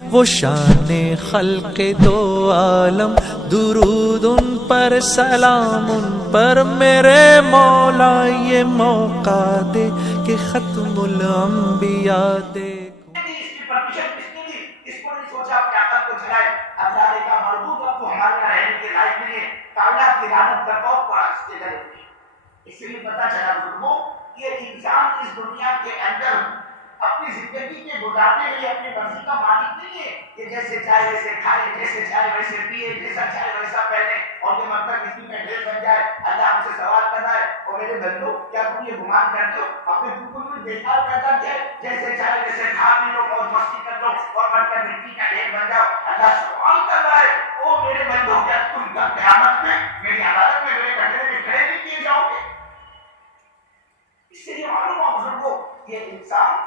وہ شان خلق دو عالم، درود ان پر سلام ان پر میرے مولا، یہ موقع دے کہ ختم الانبیاء دیکھوں۔ اس کی پرمیشن کس نے دی؟ اس کو نہیں سوچا اپنے عقل کو چلائے۔ اللہ نے کہا مردود اب تو ہمارے یہاں رہنے کے لائق نہیں ہے، کائنات کی لعنت کا بہت بڑا اس کے گلے میں۔ اس لیے پتہ چلا بزرگوں کہ انسان اس دنیا کے اندر اپنی زندگی کے گزارنے کے لیے اپنی مرضی کا مالک نہیں ہے کہ جیسے چاہے ویسے کھائے، جیسے چاہے ویسے پیے، جیسا چاہے ویسا پہنے اور یہ مطلب کسی میں ڈھیر بن جائے۔ اللہ ہم سے سوال کر رہا ہے، اور میرے بندو کیا تم یہ گمان کرتے ہو اپنے بالکل بھی بیکار پیدا کیا ہے؟ جیسے چاہے ویسے کھا پی لو، موج مستی کر لو اور بن کر مٹی کا ڈھیر بن جاؤ۔ اللہ سوال کر رہا ہے، او میرے بندو کیا تم قیامت میں میری عدالت میں میرے کٹہرے میں کھڑے نہیں کیے جاؤ گے؟ اس سے یہ معلوم ہو بزرگوں یہ انسان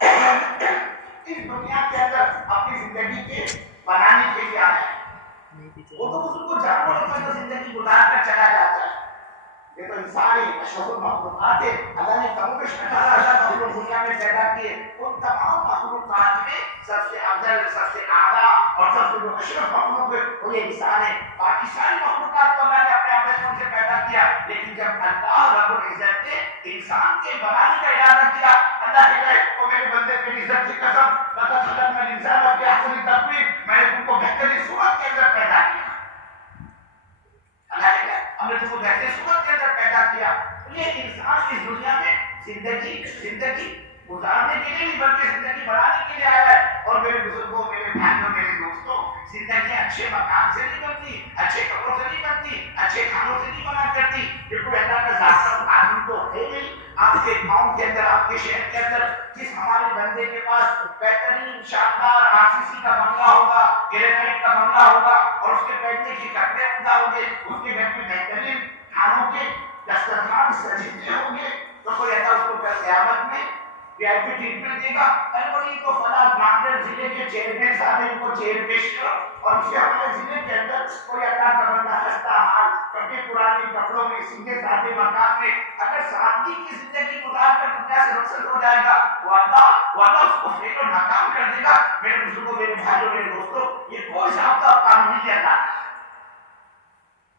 اس دنیا کے اندر اپنی زندگی کے بنانے کے لیے آیا ہے۔ وہ تو اس کو جانوروں کا زندگی گزار کر چلا جاتا ہے۔ یہ تو انسان ہی اشرف المخلوقات ہے۔ اللہ نے کم بیش 18,000 مخلوق دنیا میں پیدا کیے، ان تمام مخلوقات میں سب سے افضل، سب سے اعلیٰ اور سب سے جو اشرف مخلوق ہے وہ یہ انسان ہے۔ باقی ساری مخلوقات کو اللہ نے اپنے اپنے سے پیدا کیا، لیکن جب اللہ رب العزت نے انسان کے بنانے کا ارادہ کیا، اللہ نے کہا او میرے بندے میری عزت کی قسم لقد خلقنا الانسان فی احسن تقویم، میں نے تم کو بہترین صورت کے اندر پیدا کیا۔ اللہ نے کہا ہم نے تم کو بہترین صورت کے اندر پیدا کیا۔ یہ انسان اس دنیا میں زندگی گزارنے کے لیے نہیں بلکہ زندگی بنانے کے لیے آیا ہے۔ اور میرے بزرگوں، میرے بھائیوں، میرے دوستوں، زندگی اچھے مکان سے نہیں بنتی، اچھے کپڑوں سے نہیں بنتی، اچھے کھانوں سے نہیں بنا کرتی۔ دیکھو اللہ کا ذات آدمی تو ہے نہیں۔ آپ کے گاؤں کے اندر، آپ کے شہر کے اندر جس ہمارے بندے کے پاس بہترین شاندار RCC کا بنگلہ ہوگا، گرینائٹ کا بنگلہ ہوگا اور اس کے بیٹھنے کے کپڑے عمدہ ہوں گے، اس کے گھر میں بہترین کھانوں کے دسترخوان سجے ہوں گے، تو کوئی ایسا اس کو کل قیامت میں VIP ٹریٹمنٹ دے گا؟ ارے بڑی تو فلاں ناندیڑ ضلع کے چیئرمین صاحب ان کو چیئر پیش کرو، اور اسے ہمارے ضلع کے اندر کوئی اللہ کا بندہ ہنستا حال کٹے پرانے کپڑوں میں سیدھے سادے مکان میں اگر سادگی کی زندگی گزار کر دنیا سے رخصت ہو جائے گا، وعدہ اس کو فیل و ناکام کر دے گا۔ میرے بزرگوں، میرے بھائیوں، میرے دوستوں، یہ کوئی ضابطہ قانونی نہیں ہے،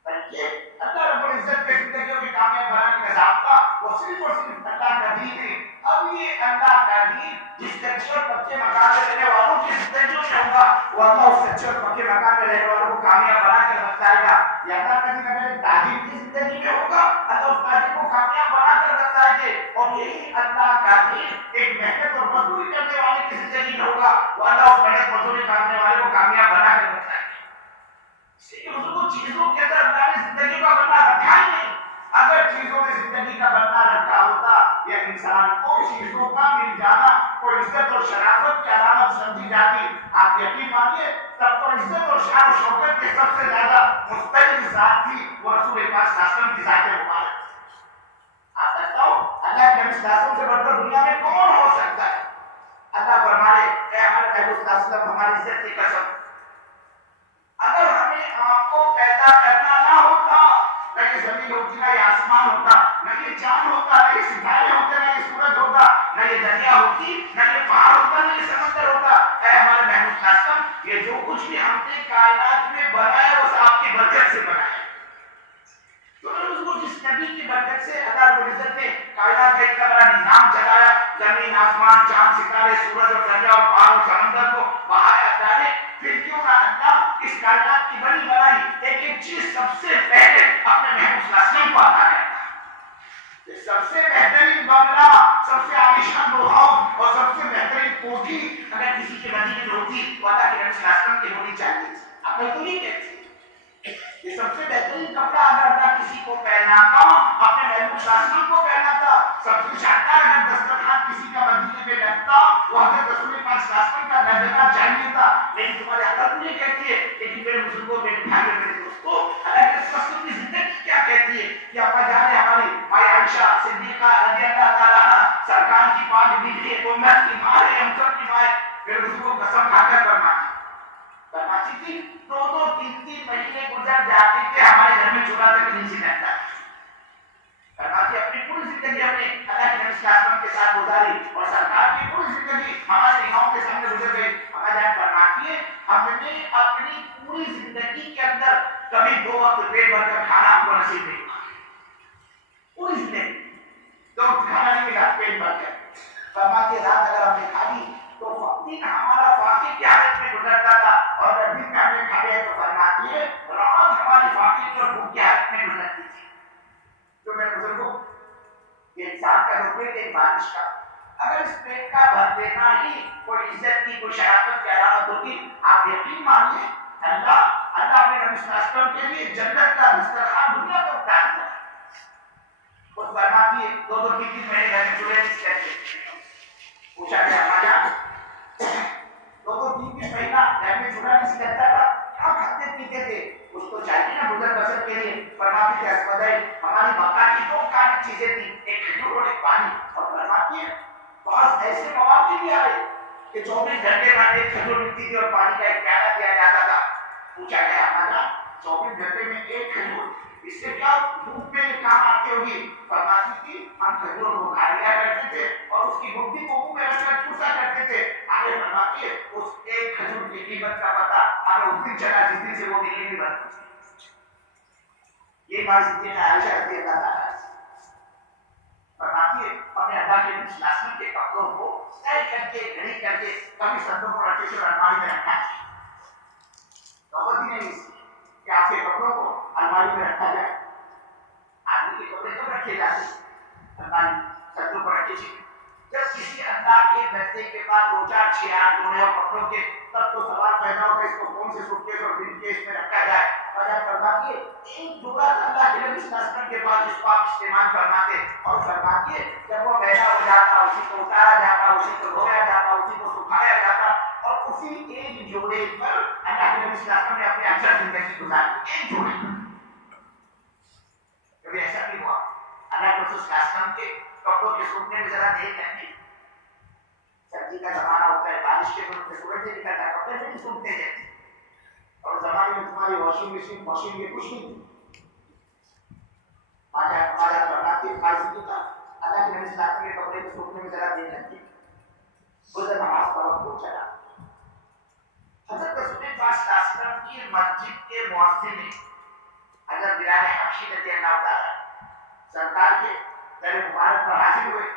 بلکہ اللہ رب العزت کے زندگیوں کی کامیاب بنانے کا ضابطہ وہ صرف اور صرف اللہ کا دین ہے۔ اب یہ اللہ کا دین جس کچے اور پکے مکان میں رہنے والوں کی زندگیوں میں ہوگا، وہ اللہ اس کچے اور پکے مکان میں رہنے والوں کو کامیاب بنا کر بتائے گا۔ یا اللہ کا دین اگر تاجر کی زندگی میں ہوگا، اللہ اس تاجر کو کامیاب بنا کر بتائے گے، اور یہی اللہ کا دین ایک محنت اور مزدوری کرنے والے کی زندگی میں ہوگا، وہ اللہ اس محنت مزدوری کرنے والے کو کامیاب بنا کر بتائے گا۔ اس لیے بزرگوں چیزوں کے اندر اللہ نے زندگی کا بننا رکھا ہی نہیں۔ اگر چیزوں میں زندگی کا بننا رکھا ہوتا یا انسان کو چیزوں کا مل جانا کوئی عزت اور شرافت کی علامت سمجھی جاتی، آپ یقین مانیے تب تو عزت اور شان و شوکت کے سب سے زیادہ مستحق ذات تھی وہ رسول پاک صلی اللہ علیہ وسلم کی ذات مبارک۔ آپ بتاؤ اللہ کے نبی صلی اللہ علیہ وسلم سے بڑھ کر دنیا میں کون ہو سکتا ہے؟ اللہ فرمائے اے ہمارے نبی صلی اللہ علیہ وسلم ہماری عزت کی قسم، اگر ہمیں آپ کو پیدا کرنا نہ ہوتا، نہ یہ زمین ہوتی، نہ یہ آسمان ہوتا، نہ یہ چاند ہوتا، نہ یہ ستارے ہوتے، نہ یہ سورج ہوتا، نہ یہ دریا ہوتی، نہ یہ پہاڑ ہوتا، نہ یہ سمندر ہوتا، اے ہمارے محمود صلی اللہ علیہ وسلم یہ جو کچھ بھی ہم نے کائنات میں بنایا وہ آپ کی برکت سے بنایا۔ تو اس کو جس نبی کی برکت سے اللہ رب العزت نے کائنات کا اتنا بڑا نظام چلایا، زمین، آسمان، چاند، ستارے، سورج اور دریا اور پہاڑ اور سمندر کو بہایا اللہ نے، پھر کیوں نہ اللہ اس کائنات کی بنی بنائی ایک ایک چیز سب سے پہلے اپنے محبوب صلی اللہ علیہ وسلم کو عطا کرتا ہے۔ سب سے بہترین بنگلہ، سب سے عالیشان محل اور سب سے بہترین کوٹھی اگر کسی کے مدینے میں ہوتی تو اللہ کے نبی صلی اللہ علیہ وسلم کی ہونی چاہیے تھی۔ آپ تو نہیں کہتے یہ سب سے بہترین کپڑا اگر اللہ کسی کو پہناتا اپنے محبوب صلی اللہ علیہ وسلم کو پہناتا، سب سے شاندار اگر دسترخوان کسی کا مدینے میں لگتا وہ حضرت رسول پاک صلی اللہ علیہ وسلم کا لگنا چاہیے تھا۔ لیکن تمہاری عقل مجھے کہتی ہے، لیکن میرے بزرگوں، میرے بھائیوں، میرے دوستوں، اللہ کے رسول کی زندگی کیا کہتی ہے کہ ابا جان ہماری ماں عائشہ صدیقہ رضی اللہ تعالیٰ عنہا سرکار کی 5 بیوی امت کی ماں ہے، ہم سب کی ماں ہے، میرے بزرگوں قسم کھا کر فرماتی تھی 2-2 3-3 مہینے گزر جاتے تھے ہمارے گھر میں چولہا تک نہیں سکتا۔ فرماتی اپنی پوری زندگی ہم نے اللہ کے نبی صلی اللہ علیہ وسلم کے ساتھ گزاری اور سرکار کی پوری زندگی ہمارے نگاہوں کے سامنے گزر گئی۔ ہمارے جان فرماتے ہم نے اپنی پوری زندگی کے اندر کبھی 2 وقت پیٹ بھر کر کھانا ہم کو نصیب نہیں ہوا. پوری زندگی 2 وقت کھانا نہیں ملا پیٹ بھر کر. فرماتے رات اگر ہم نے کھا لی تو دن ہمارا فاقے کی حالت میں گزرتا تھا، اور جب دن میں ہم نے کھا لیا تو فرماتی ہے رات ہماری فاقے کی اور بھوک کی حالت میں گزرتی تھی. تو میرے بزرگوں، یہ انسان کا روپے ایک بارش کا، اگر اس پیٹ کا بھر دینا ہی کوئی عزت کی کوئی شرافت کی علامت ہوتی، آپ یقین مانیے اللہ اپنے نبی صلی اللہ علیہ وسلم کے لیے جنت کا دسترخوان دنیا میں اٹھا دیا. خود فرماتی ہے 2-2 3 مہینے گھر میں چولہے نہیں کرتے. پوچھا گیا ہمارا 2-2 3 مہینہ گھر میں چولہا نہیں کرتا تھا، کیا کھاتے پیتے تھے؟ اس کو چاہیے نا گزر بسر کے لیے. فرماتی ہے اسمدائی ہماری بقا کی 2 کھانے چیزیں تھیں، ایک کھجور اور ایک پانی. اور فرماتی ہے بعض ایسے مواقع بھی آئے کہ 24 گھنٹے بعد ایک کھجور ملتی تھی اور پانی کا ایک پیالہ دیا جاتا تھا. پوچھا گیا ہمارا 24 گھنٹے میں ایک کھجور، اس سے کیا دھوپ میں کام آتے ہوگی؟ فرماتی تھی ہم کھجور کو کھا لیا کرتے تھے اور اس کی گٹی کو منہ میں رکھ کر چوسا کرتے تھے. آگے فرماتی ہے اس ایک کھجور کی قیمت کا پتہ ہمیں اس دن چلا جس دن سے وہ دلی میں بنتی تھی. یہ بات صدیقہ عائشہ رضی اللہ تعالیٰ فرماتی ہے اپنے اللہ کے نبی صلی اللہ علیہ وسلم کے کپڑوں کو طے کر کے گھڑی کر کے کبھی سندوں کو رکھے سے الماری میں رکھا ہے. نوبت ہی نہیں اس کہ آپ کے کپڑوں کو الماری میں رکھا جائے. آدمی کے کپڑے کب رکھے جاتے الماری سندوں کو رکھے سے جب کسی اللہ کے بندے کے پاس 2-4 6-8 جوڑے اور کپڑوں کے، تب تو سوال پیدا ہوگا اس کو کون سے سوٹ کیس اور بریف کیس میں رکھا جائے. اور فرماتی ہے ایک جوڑا اللہ کے نبی صلی اللہ علیہ وسلم کے پاس جس کو آپ استعمال فرماتے، اور فرماتی ہے جب وہ میلا ہو جاتا اسی کو اتارا جاتا، اسی کو دھویا جاتا، اسی کو سکھایا جاتا، اور اسی ایک جوڑے پر اللہ کے نبی صلی اللہ علیہ وسلم نے اپنی اکثر زندگی گزاری. ایک جوڑے کبھی ایسا نہیں ہوا اللہ کے رسول صلی اللہ علیہ وسلم کے کپڑوں کے سوکھنے میں ذرا دیر کرتے؟ سردی کا زمانہ ہوتا ہے، بارش کے دنوں میں سورج سے نکلتا ہے، کپڑے نہیں سوکھتے جاتے. اور زمانے میں تمہاری واشنگ مشین میں کچھ نہیں تھی. ہمارا فرماتی ہے فائزی کا اللہ کے نبی صلی اللہ علیہ وسلم کے کپڑے کو سوکھنے میں ذرا دیر لگتی. گزر نماز کا وقت ہو چلا. حضرت رسول پاک صلی اللہ علیہ وسلم کی مسجد کے مؤذن نے حضرت بلال حبشی رضی اللہ تعالیٰ سرکار کے در مبارک پر حاضر ہوئے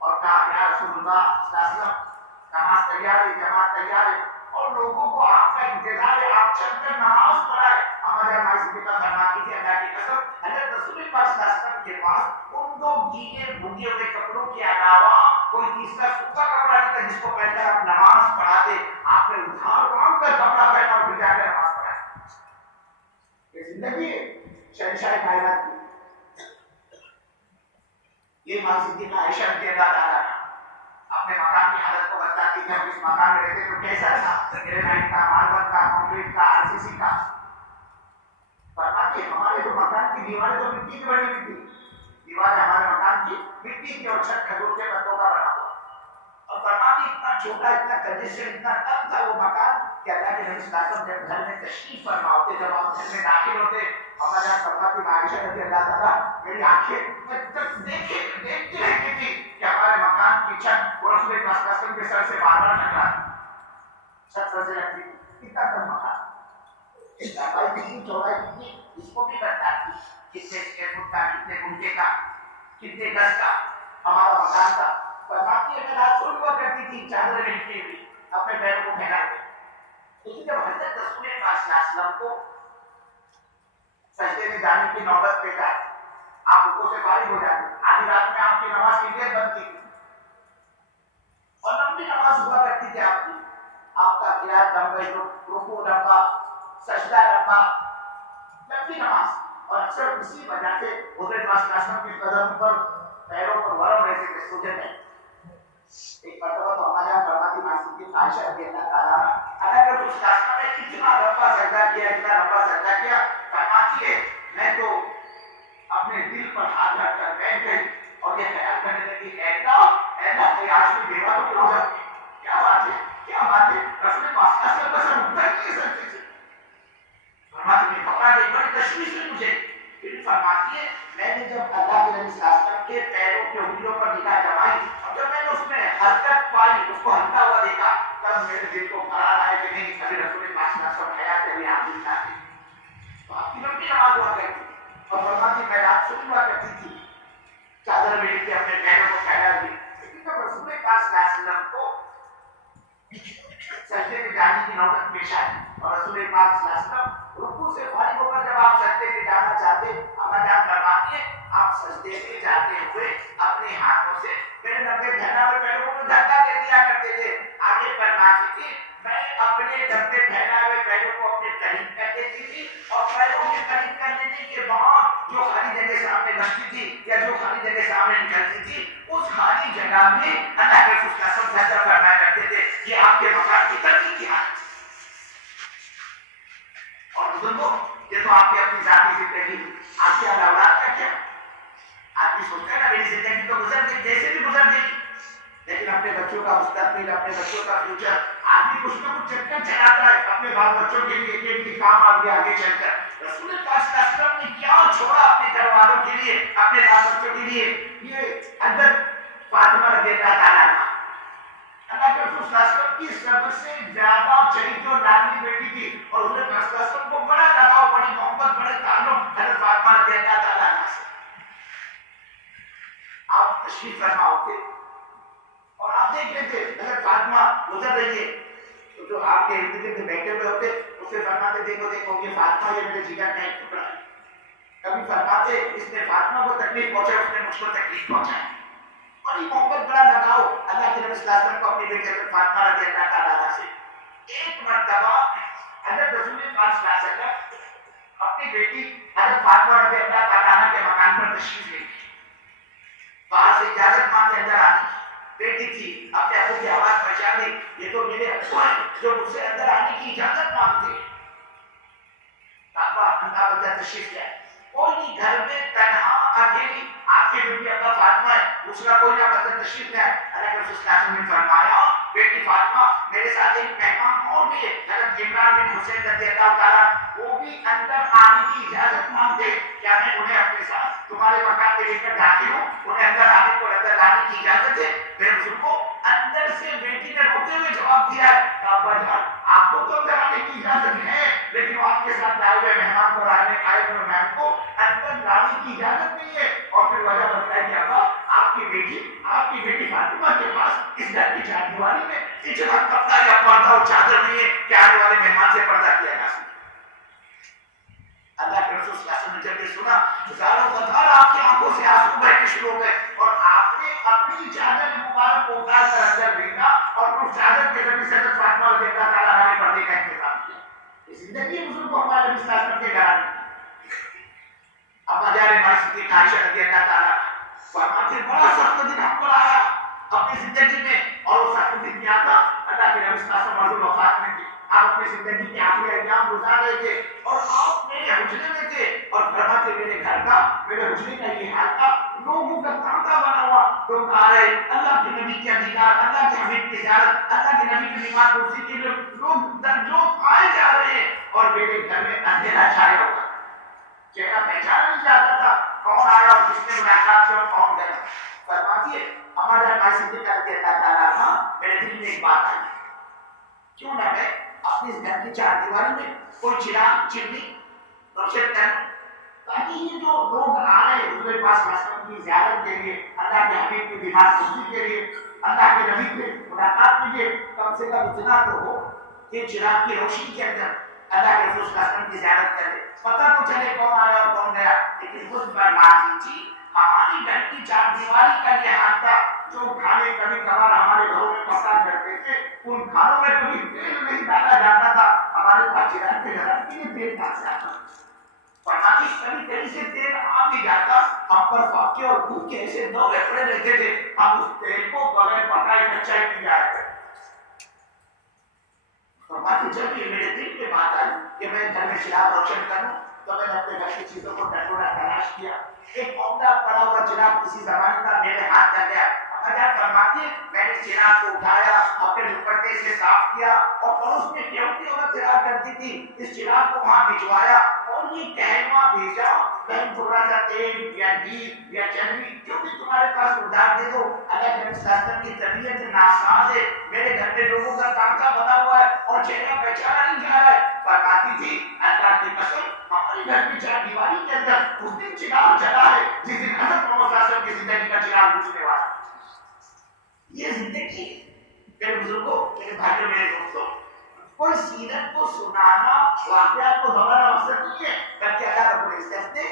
اور کہا یا رسول اللہ صلی اللہ علیہ وسلم نماز تیار ہے، جماعت تیار ہے اور لوگوں کو آپ کا انتظار ہے، آپ چل کر نماز پڑھائے. ہمارے ہماری صدیقہ فرماتی تھی اللہ کی قسم حضرت رسول پاک صلی اللہ علیہ وسلم کے پاس ان 2 گیلے بھوگے ہوئے کپڑوں کے علاوہ کوئی تیسرا سوکھا کپڑا نہیں تھا جس کو پہن کر آپ نماز پڑھاتے. آپ نے ادھار مانگ کر کپڑا پہنا اور پھر جا کر نماز پڑھائی. یہ زندگی ہے شہنشاہ کائنات کی. یہ ماں صدیقہ عائشہ رضی اللہ تعالیٰ اپنے مکان کی حالت کو بتاتی تھی. ہم اس مکان میں رہتے تو کیسا تھا؟ گرینائٹ کا، ماربل کا، کنکریٹ کا، RCC کا. فرماتے ہمارے تو مکان کی دیواریں تو مٹی کی بنی ہوئی تھی. دیوار ہمارے مکان کی مٹی کی اور چھت کھجور کے پتوں کا بنا ہوا. اور فرماتے اتنا چھوٹا، اتنا کنجسشن، اتنا کم تھا وہ مکان کہ اللہ کے نبی صلی اللہ علیہ وسلم جب گھر میں تشریف فرما ہوتے، جب آپ گھر میں داخل ہوتے، ہمارے یہاں فرماتی عائشہ رضی اللہ تعالیٰ میری آنکھیں دیکھتی رہتی تھی کہ ہمارے مکان کی چھت وہ رسول پاک صلی اللہ علیہ وسلم کے سر سے بار بار ٹکرا چھت پر سے لگتی تھی. اتنا کم مکان، لمبائی کتنی، چوڑائی کتنی، اس کو بھی بتا تھی کتنے اسکوائر فٹ کا، کتنے گھنٹے کا، کتنے گز کا ہمارا مکان تھا. فرماتی ہے میں رات سو ہوا کرتی تھی چادریں لپٹی ہوئی اپنے پیروں کو پھیلائے ہوئے. لیکن جب حضرت رسول پاک صلی اللہ علیہ وسلم کو سجدے میں جانے کی نوبت پیش آئی، آپ رکوع سے فارغ ہو جاتے، آدھی رات میں آپ کی نماز کی دیر بنتی تھی اور لمبی نماز ہوا کرتی تھی. آپ کا قیام لمبا، رکوع لمبا، سجدہ لمبا، لمبی نماز. اور اکثر اسی وجہ سے حضرت پاک صلی اللہ علیہ وسلم کے قدم پر، پیروں پر ورم رہتے تھے سجدے میں. ایک مرتبہ تو ہمارے یہاں فرماتی ماں صدیقہ عائشہ رضی اللہ تعالیٰ اگر کچھ راستہ میں کتنا لمبا سجدہ کیا، اتنا لمبا سجدہ کیا. فرماتی ہے میں تو اپنے دل پر ہاتھ رکھ کر بیٹھ گئی اور یہ خیال کرنے لگی اے اللہ کوئی آج بھی بیوہ تو ہو جاتی. کیا بات ہے، کیا بات ہے، رسول پاک صلی اللہ علیہ وسلم کا سر اٹھا نہیں سکتے تھے. فرماتی ہے کپڑا دیکھ بڑی تشویش ہوئی مجھے. پھر فرماتی ہے میں نے جب اللہ کے نبی صلی اللہ علیہ وسلم کے پیروں کے انگلیوں پر نگاہ جمائی اور جب میں نے اس میں حرکت پائی، اس کو ہلتا ہوا دیکھا، تب میرے دل کو قرار آیا کہ نہیں جانے کی نوبت پیش آئی اور رسول پاک صلی اللہ علیہ وسلم رکوع سے فارغ ہو کر جب آپ سجدے میں جانا چاہتے اما جان فرماتی ہے آپ سجدے میں جاتے ہوئے اپنے ہاتھوں سے میرے نبے پھیلاوے پیروں کو دھکا دے دیا کرتے تھے. آگے فرماتی تھی میں اپنے نبے پھیلاوے پیروں کو اپنے قریب کر دیتی تھی اور پیروں کے قریب کر دینے کے بعد جو خالی جگہ سامنے بچتی تھی یا جو خالی جگہ سامنے نکلتی تھی اس خالی جگہ میں اللہ کے رسول کا سب سجدہ فرمایا کرتے تھے. یہ آپ کے مقام کی ترقی کی حالت. اور بزرگوں یہ تو آپ کی اپنی ذاتی زندگی آپ کے اولاد کا کیا آدمی سوچتا ہے نا میری زندگی تو گزر گئی جیسے بھی گزر گئی لیکن اپنے بچوں کا مستقبل اپنے بچوں کا فیوچر آدمی کچھ نہ کچھ چکر چلاتا ہے اپنے بال بچوں کے لیے ایک کام آ گیا آگے چل کر. رسول پاک صلی اللہ علیہ وسلم نے کیا چھوڑا اپنے گھر والوں کے لیے اپنے بال بچوں کے لیے. یہ حضرت فاطمہ رضی اللہ تعالیٰ عنہا اللہ کے رسول صلی اللہ علیہ وسلم کی سب سے زیادہ چہیتی اور لاڈلی بیٹی تھی اور حضرت صلی اللہ علیہ وسلم کو بڑا لگاؤ بڑی محبت بڑے تعلق حضرت فاطمہ رضی اللہ تعالیٰ عنہا سے. آپ تشریف فرما ہوتے اور آپ دیکھ رہے تھے حضرت فاطمہ گزر رہی ہے تو جو آپ کے ارد گرد بیٹھے ہوئے ہوتے اسے فرماتے دیکھو دیکھو یہ فاطمہ یہ میرے جگر کا ایک ٹکڑا ہے. کبھی فرماتے اس نے فاطمہ کو تکلیف پہنچائی اس نے مجھ کو تکلیف پہنچائی. بڑی محبت بڑا لگاؤ اللہ کے نبی صلی اللہ علیہ وسلم کو اپنی بیٹی حضرت فاطمہ رضی اللہ تعالیٰ عنہا سے. ایک مرتبہ حضرت رسول پاک صلی اللہ علیہ وسلم اپنی بیٹی حضرت فاطمہ رضی اللہ تعالیٰ عنہا کے مکان پر تشریف لے گئی. باہر سے اجازت مانگے اندر آنے کی. بیٹی تھی اپنے ابو کی آواز پہچان لی یہ تو میرے ابو ہیں جو مجھ سے اندر آنے کی اجازت مانگتے ہیں. پاپا اندر بندہ تشریف لائے. کوئی گھر میں تنہا اکیلی آپ کی بیٹی ابا فاطمہ ہے دوسرا کوئی نہ بدل تشریف لائے. اللہ کے رسول صلی اللہ علیہ وسلم نے فرمایا بیٹی فاطمہ میرے ساتھ ایک مہمان اور بھی ہے حضرت عمران بن حسین رضی اللہ تعالیٰ وہ بھی اندر آنے کی اجازت مانگتے. کیا میں انہیں اپنے ساتھ تمہارے مکان پہ لے کر جاتی ہوں انہیں اندر آنے کو اندر لانے کی اجازت ہے. میرے بزرگ کو اندر سے بیٹی نے روتے ہوئے جواب دیا ہے پاپا جان آپ کو تو اندر آنے کی اجازت ہے لیکن وہ آپ کے ساتھ آئے ہوئے مہمان کو آئے ہوئے مہمان کو اندر لانے کی اجازت نہیں ہے. اور پھر وجہ بتایا کہ ابا آپ کی بیٹی فاطمہ کے پاس اس گھر کی چار دیواری میں اتنا کپڑا یا پردہ اور چادر نہیں ہے کہ آنے والے مہمان سے پردہ کیا جا سکے. اللہ کے رسول صلی اللہ علیہ وسلم نے جب یہ سنا ہزاروں قطار آپ کی آنکھوں سے آنسو بہنے شروع ہو گئے اور آپ نے اپنی چادر مبارک کو اتار کر اندر بھیجا اور اس چادر کے ذریعے سے حضرت فاطمہ رضی اللہ تعالیٰ عنہا نے پردے کا انتظام کیا. یہ زندگی بزرگ کو ہمارے نبی صلی اللہ علیہ وسلم کے گھرانے کی. اب ہزار مائی صدیقہ عائشہ رضی اللہ تعالیٰ فرماتے بڑا سخت دن ہم کو آیا اپنی زندگی میں اور وہ سخت دن کیا تھا اللہ کے نبی صلی اللہ علیہ وسلم حضور وفات میں تھی. آپ اپنی زندگی کے آخری ایام گزار رہے تھے اور آپ میرے حجرے میں تھے اور فرماتے میرے گھر کا میرے حجرے کا یہ حال تھا لوگوں کا تانتا بنا ہوا لوگ آ رہے اللہ کے نبی کے ادھکار اللہ کے حبیب کی زیارت اللہ کے نبی کی نماز کرسی کے لیے لوگ آئے جا رہے ہیں اور میرے گھر میں اندھیرا چھایا ہوا چہرہ پہچانا نہیں جاتا تھا کون آیا اور کس نے ملاقات کی اور کون گیا. فرماتی ہے ہمارا مائی صدیقہ رضی اللہ تعالیٰ عنہا میرے دل میں ایک بات آئی کیوں نہ میں اپنے گھر کی چار دیواری میں کوئی چراغ چمنی روشن کروں تاکہ یہ جو لوگ آ رہے ہیں حضور پاک صلی اللہ علیہ وسلم کی زیارت کے لیے اللہ کے حبیب کی بیمار خوشی کے لیے اللہ کے نبی سے ملاقات کے لیے کم سے کم اتنا تو ہو کہ چراغ کی روشنی کے اندر اللہ کے رسول صلی اللہ علیہ وسلم کی زیارت کرے. پتہ تو چلے کون آیا اور کون گیا لیکن خود فرماتی تھی ہماری گھر کی چار دیواری کا یہ حال تھا جو کھانے کبھی کبھار ہمارے گھروں میں پکا کرتے تھے ان کھانوں میں کبھی تیل نہیں ڈالا جاتا تھا ہمارے پاس چراغ کے گھر کے لیے تیل کہاں سے آتا. فرماتی کبھی کہیں سے تیل آ بھی جاتا ہم پر فاقے اور بھوک کے ایسے دو پڑے رہتے تھے ہم اس تیل کو بغیر پکائے کچائی پی جایا کرتے. فرماتی جب یہ میرے دل میں بات آئی کہ میں گھر میں چراغ روشن کروں تو میں نے اپنے گھر کی چیزوں کو ٹٹولا تلاش کیا. ایک عمدہ پڑا ہوا چراغ کسی زمانے کا میرے ہاتھ آ گیا. حضرت فرماتی میں نے چراغ کو اٹھایا اپنے دوپٹے سے صاف کیا اور پڑوس میں کیوٹی عورت چراغ کرتی تھی اس چراغ کو وہاں بھجوایا اور یہ کہنوا بھیجا بہن تھوڑا سا تیل یا گھی یا چنی جو بھی تمہارے پاس ادھار دے دو. اللہ کے نبی صلی اللہ علیہ وسلم کی طبیعت ناساز ہے میرے گھر میں لوگوں کا تانتا بنا ہوا ہے اور چہرہ پہچانا نہیں جا رہا ہے. فرماتی تھی اللہ کی قسم ہمارے گھر کی چار دیواری کے اندر اس دن چراغ جلا ہے جس دن حضرت محمد صلی اللہ علیہ وسلم کی زندگی کا چراغ بجھنے والا. یہ زندگی میرے بزرگوں میرے بھائیوں میرے دوستوں کوئی سیرت کو سنانا واقعات کو دہرانا مقصد نہیں ہے، بلکہ اللہ رب العزت نے،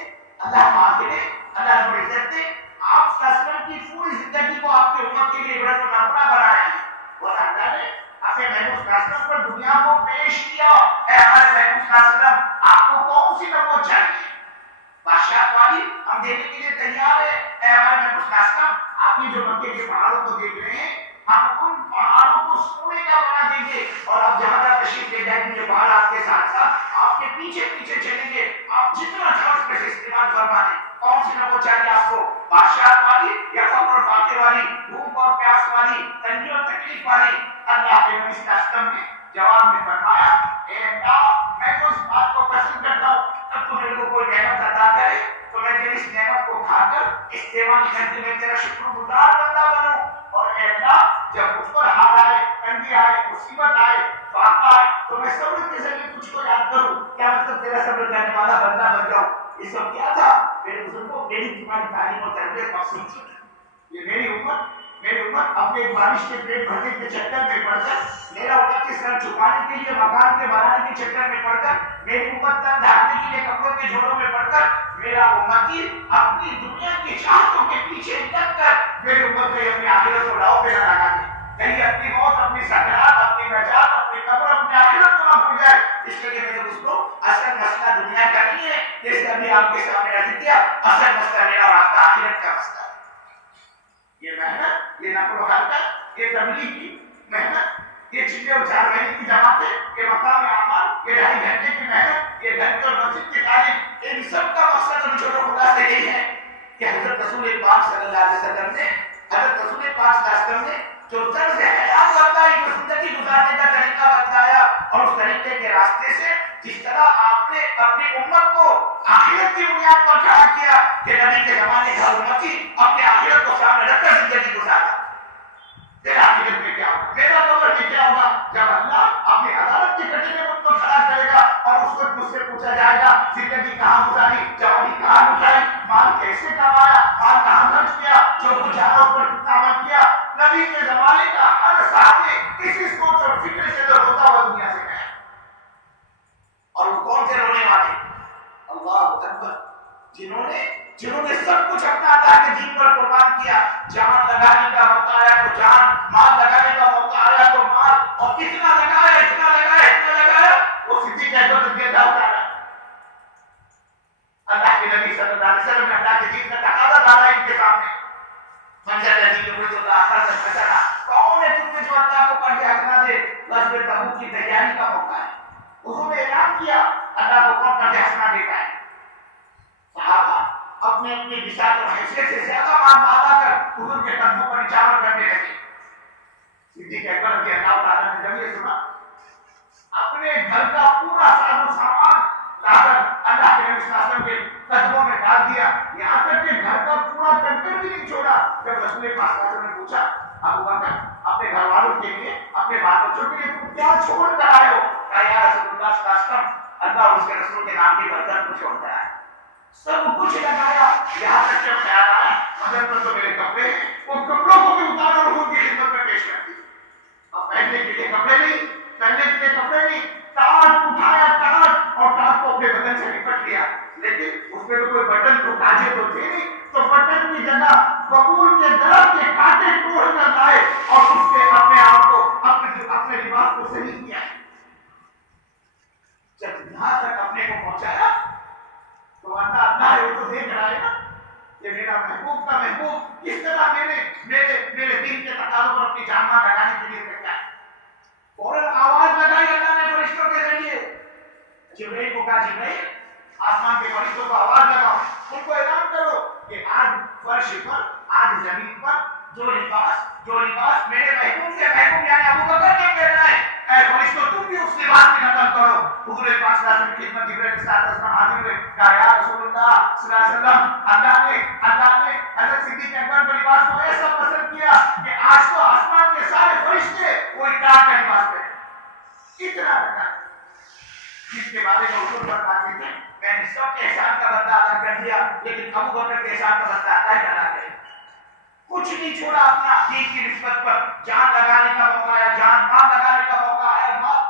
اللہ پاک نے، اللہ رب العزت نے آپ صلی اللہ علیہ وسلم کی پوری زندگی کو آپ کی امت کے لیے عبرت و نمونہ بنایا ہے، اور اللہ نے اپنے محبوب صلی اللہ علیہ وسلم پر دنیا کو پیش کیا۔ اے ہمارے محبوب صلی اللہ علیہ وسلم، آپ کو کون سی نبوت چاہیے؟ بادشاہ والی ہم دینے کے لیے تیار ہے۔ اے ہمارے محبوب صلی اللہ علیہ وسلم، آپ نے جو مکے کے پہاڑوں کو دیکھ رہے ہیں، ہم ان پہاڑوں کو سونے کا بنا دیں گے، اور آپ جہاں تک تشریف لے جائیں گے پہاڑ آپ کے ساتھ ساتھ آپ کے پیچھے پیچھے چلیں گے، آپ جتنا چاہو اس میں سے استعمال فرما دیں۔ کون سی نبوت چاہیے آپ کو؟ بادشاہ والی یا فقر اور فاقے والی، بھوک اور پیاس والی، تنگی اور تکلیف والی؟ اللہ کے نبی صلی اللہ علیہ وسلم نے جواب میں فرمایا، اے اللہ، میں تو اس بات کو پسند کرتا ہوں جب تو میرے کو کوئی نعمت عطا کرے تو میں تیری اس نعمت کو کھا کر استعمال کر کے میں تیرا شکر گزار بندہ بنوں، اور اے اللہ، جب مجھ پر حال آئے، تنگی آئے، مصیبت آئے، فاقہ آئے تو میں صبر کے ذریعے تجھ کو یاد کروں۔ کیا مطلب تیرا صبر کرنے والا بندہ بن جاؤں؟ یہ سب کیا تھا؟ میرے بزرگوں، میری تمہاری تعلیم اور تربیت مقصود تھی۔ یہ میری امت اپنے ایک بارش کے پیٹ بھرنے کے چکر میں پڑ کر، میرا امت کے سر چھپانے کے لیے مکان کے بنانے کے چکر میں پڑ کر، میری امت تن ڈھانپنے کے لیے کپڑوں کے جوڑوں میں پڑ کر، میرا امتی اپنی دنیا کی چاہتوں کے پیچھے لگ کر میری امت کو اپنی آخرت کو لاؤ پہ نہ لگا دے، کہیں اپنی موت، اپنی سکرات، اپنی نجات، اپنی قبر، اپنی آخرت کو نہ بھول جائے۔ اس لیے میرے دوستوں، اصل مسئلہ دنیا کا نہیں ہے، جیسے ابھی آپ کے سامنے رکھ دیا، اصل مسئلہ میرا اور آپ کا آخرت کا مسئلہ ہے۔ یہ محنت، یہ نقل و حرکت، یہ تبلیغ کی محنت، یہ چھٹے اور 4 مہینے کی جماعتیں، یہ مقام اعمال، یہ 2.5 گھنٹے کی محنت، یہ گھنٹے اور مسجد کی تعلیم، ان سب کا مقصد اور چھوٹا خدا سے یہی ہے کہ حضرت رسول پاک صلی اللہ علیہ وسلم نے، جو طرز حیات بتائی، جو زندگی گزارنے کا طریقہ بتایا، اور اس طریقے کے راستے سے جس طرح آپ نے اپنی امت کو آخرت کی بنیاد پر کھڑا کیا کہ نبی کے زمانے کا امتی اپنے آخرت کو سامنے رکھ کر زندگی گزارا۔ تیرا آخرت میں کیا ہوگا، میرا قبر میں کیا ہوگا؟ جب اللہ اپنی عدالت کے کٹے میں مجھ کو کھڑا کرے گا اور اس وقت مجھ سے پوچھا جائے گا، زندگی کہاں گزاری، جوانی کہاں گزاری، مال کیسے کمایا، مال کہاں خرچ کیا، جو کچھ چاہا اس پر کتنا عمل کیا؟ نبی کے زمانے کا ہر صحابی اسی سوچ اور فکر سے اندر ہوتا ہوا دنیا سے گیا، اور وہ کون تھے رونے والے؟ اللہ اکبر، جنہوں نے سب کچھ اپنا اللہ کے دین پر قربان کیا، جان لگانے کا موقع آیا تو جان، مال لگانے کا موقع آیا تو مال، اور اتنا لگایا وہ صدیق اکبر رضی اللہ تعالیٰ۔ اللہ کے نبی صلی اللہ علیہ وسلم نے اللہ کے دین کا تقاضا ڈالا ان کے سامنے، منظر نبی کے مجھ اللہ خرد حسنا، کون ہے تم نے جو اللہ کو پڑھ کے حسنا دے؟ غزوہ تبوک کی تیاری کا موقع ہے، حضور نے اعلان کیا اللہ کو کون پڑھ کے حسنا دیتا ہے؟ صحابہ اپنے بساط اور حیثیت سے زیادہ مال ادا کر حضور کے قدموں پر نچھاور کرنے لگے۔ صدیق اکبر رضی اللہ تعالیٰ نے جب یہ سنا، اپنے گھر کا پورا ساز و سامان لا کر اللہ کے نبی صلی اللہ علیہ وسلم کے قدموں میں ڈال دیا، یہاں تک کہ گھر کا پورا کنکر بھی نہیں چھوڑا۔ جب رسول پاک صلی اللہ علیہ وسلم نے پوچھا، ابو بکر اپنے گھر والوں کے لیے، اپنے بال بچوں کے لیے تم کیا چھوڑ کر آئے ہو؟ کہا یا رسول اللہ صلی اللہ علیہ وسلم، اللہ اور اس کے رسول کے نام کی برکت کو چھوڑ کر آئے۔ سب کچھ لگایا، یہاں تک کہ خیال آیا مگر پر تو میرے کپڑے ہیں، وہ کپڑوں کو بھی اتارا اور حضور کی خدمت میں پیش کر دی۔ اب پہننے کے لیے کپڑے نہیں، ٹاٹ اٹھایا اور ٹاٹ کو اپنے بدن سے لپٹ لیا، لیکن اس میں تو کوئی بٹن تو کاجے تو تھے نہیں، تو بٹن کی جگہ ببول کے درخت کے کانٹے توڑ کر لائے اور اس کے اپنے آپ کو اپنے لباس کو صحیح کیا۔ جب یہاں تک اپنے کو پہنچایا تو اللہ ہے، وہ تو دیکھ رہا ہے نا کہ میرا محبوب کا محبوب کس طرح میرے دین کے تقاضوں پر اپنی جان مال لگانے کے لیے کرتا ہے۔ فوراً آواز لگائی اللہ نے فرشتوں کے ذریعے، جبرائیل کو کہا جبرائیل آسمان کے فرشتوں کو آواز لگاؤ، ان کو اعلان کرو کہ آج فرش پر، آج زمین پر جو لباس میرے محبوب کے محبوب یعنی ابو بکر نے پہنا ہے، اے فرشتوں تم بھی اس لباس کی نقل کرو۔ حضور پاک صلی اللہ علیہ وسلم کی خدمت جبرائیل کے ساتھ حاضر ہوئے، کہا یا رسول اللہ صلی اللہ علیہ وسلم، اللہ نے حضرت صدیق اکبر کے لباس کو ایسا پسند کیا کہ آج تو آسمان کے سارے فرشتے وہی ٹاٹ کا لباس پہنے، اتنا لگا جس کے بارے میں حضور فرماتے تھے میں نے سب کے احسان کا بدلہ ادا کر دیا، لیکن ابو بکر کے احسان کا بدلہ ادا کرنا ہے، کچھ نہیں چھوڑا اپنا دین کی نسبت پر۔ جان لگانے کا موقع آیا، جان مال لگانے کا موقع آیا، مال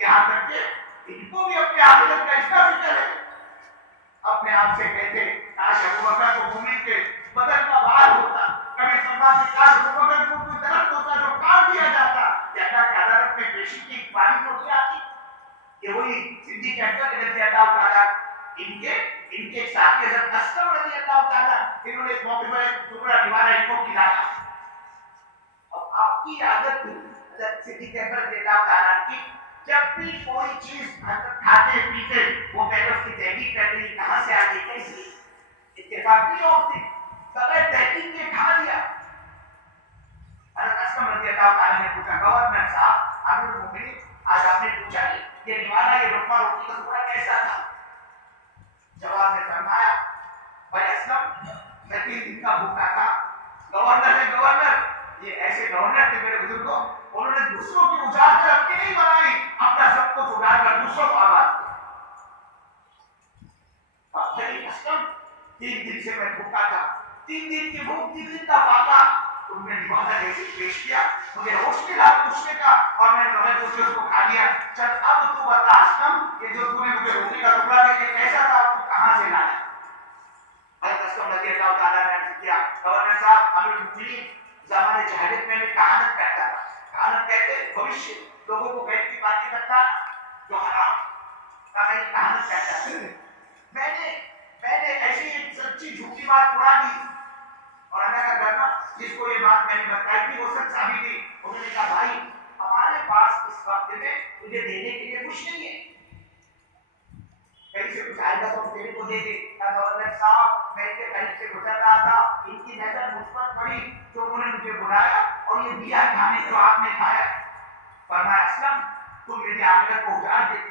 یہاں تک کہ ان کو بھی اپنے آخرت کا اتنا فکر ہے. اپنے آپ سے کہتے کاش ابو بکر کو مومن کے بدن کا بال ہوتا. کبھی فرماتے کاش ابو بکر کو کوئی درخت ہوتا جو کاٹ دیا جاتا کہ اللہ کی عدالت میں پیشی کی باری تو نہیں آتی. یہ وہی صدیق اکبر رضی اللہ تعالیٰ ان کے ساتھی حضرت اسلم رضی اللہ تعالیٰ انہوں نے اس موقع پر ایک ٹکڑا دیوارہ ان کو کھلایا. اب آپ کی عادت تھی حضرت صدیق اکبر رضی اللہ تعالیٰ کی جب بھی کوئی چیز کھاتے پیتے وہ پہلے اس کی تحقیق کرتے ہیں کہاں سے آ گئی کیسی. اتفاق نہیں ہوتی بغیر تحقیق کے کھا لیا. حضرت اسلم رضی اللہ تعالیٰ نے پوچھا گورنر صاحب امیر المومنین آج آپ نے پوچھا یہ نوالا یہ رقمہ روٹی کا ٹکڑا کیسا تھا. جواب میں فرمایا بھائی اسلم میں 3 دن کا بھوکا تھا. گورنر یہ ایسے گورنر تھے میرے بزرگوں انہوں نے دوسروں کی اجاڑ کر اپنی نہیں بنائی اپنا سب کچھ اجاڑ کر دوسروں کو آباد کیا. اسلم 3 دن سے میں بھوکا تھا 3 دن کی بھوک 3 دن کا فاقہ تم نے نوالا جیسے پیش کیا مجھے ہوش ملا پوچھنے کا اور میں نے بغیر پوچھے اس کو کھا لیا. چل اب تو بتا اسلم یہ جو تم نے مجھے روٹی کا ٹکڑا دے کے کیسا تھا تو کہاں سے لایا. حضرت اسلم رضی اللہ تعالیٰ نے عرض کیا گورنر صاحب امیر المومنین زمانے جاہلیت میں بھی کہانت کرتا تھا. کہانت کہتے بھوشیہ لوگوں کو غیب کی باتیں بتانا جو حرام کا میں کہانت کرتا تھا. میں نے ایسی ایک سچی جھوٹی بات اڑا دی اور اللہ کا کرنا جس کو یہ بات میں نے بتائی تھی وہ سچ ثابت تھی. انہوں نے کہا بھائی ہمارے پاس اس وقت میں تجھے دینے کے لیے کچھ نہیں ہے کہیں سے کچھ آئے گا تو تیرے کو دے دے. گورنر صاحب میں کے قریب سے گزر رہا تھا ان کی نظر مجھ پر پڑی تو انہوں نے مجھے بلایا اور یہ دیا کھانے جو آپ نے کھایا. فرمایا اسلم تم میری آخرت کو اجاڑ دیتے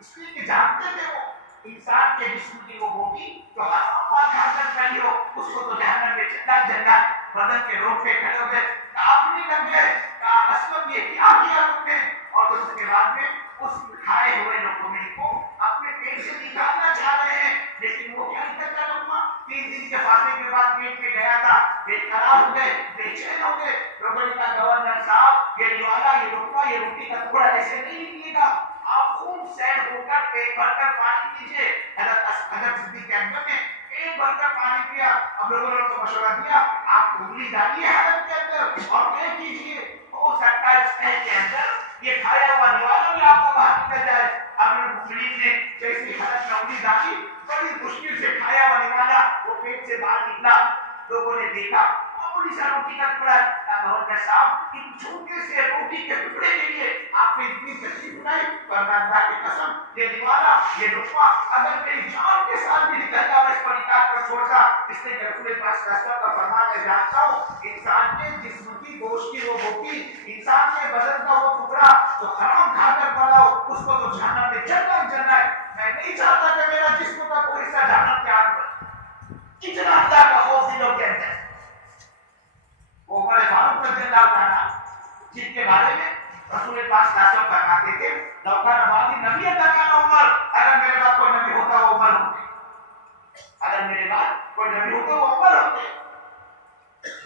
اس لیے کہ جانتے تھے وہ انسان کے جسم کی وہ ہوگی جو ہر کھا کر پہلی ہو اس کو تو جہنم میں جنگا بدن کے روگ پہ کھڑے ہو گئے. آپ نہیں لگ گئے اسلم یہ کیا تم نے اور پھر اس کے بعد میں اس کھائے ہوئے لوگوں کو اپنے پیٹ سے نکالنا چاہ رہے ہیں لیکن وہ کیا کرتا لقمہ 3 دن کے فاصلے کے بعد پیٹ میں گیا تھا بے قرار ہو گئے بے چین ہو گئے. لوگوں نے کہا گورنر صاحب یہ نوالا یہ لقمہ یہ روٹی کا ٹکڑا ایسے نہیں نکلے گا آپ خوب سیر ہو کر پیٹ بھر کر پانی پیجیے. حضرت صدیق اکبر نے پیٹ بھر کر پانی پیا. اب لوگوں نے کو مشورہ دیا آپ انگلی ڈالیے حلق کے اندر اور طے کیجیے ہو سکتا ہے اس طے کے اندر یہ کھایا ہوا نوالا بھی آپ کو باہر نکل جائے. امیر المومنین نے جیسی حلق میں انگلی ڈالی بڑی مشکل سے کھایا ہوا نوالا وہ پیٹ سے باہر نکلا. لوگوں نے دیکھا تھوڑی سا روٹی کا ٹکڑا. گورنر صاحب ان چھوٹے سے روٹی کے ٹکڑے کے لیے آپ نے اتنی تکلیف اٹھائی پر میں اللہ کی قسم یہ نوالا یہ لقمہ اگر میری جان کے ساتھ بھی نکلتا میں اس پر نکال کر چھوڑتا. اس لیے کہ رسول پاک صلی اللہ علیہ وسلم کا فرمان میں جانتا ہوں انسان کے جسم کی گوشت کی وہ بوٹی انسان کے بدن کا وہ ٹکڑا جو حرام کھا کر پڑا ہو اس کو تو جہنم میں جلنا ہے. میں نہیں چاہتا کہ میرا جسم کا کوئی حصہ جہنم کے آگ بنے. اتنا اللہ کا خوف دلوں کے اندر وہ عمر فاروق رضی اللہ تعالیٰ جن کے بارے میں رسول پاک صلی اللہ علیہ وسلم فرماتے تھے لوکا نبی نبی اللہ کا عمر اگر میرے بعد کوئی نبی ہوتا وہ عمر ہوتے اگر میرے بعد کوئی نبی ہوتا وہ عمر ہوتے.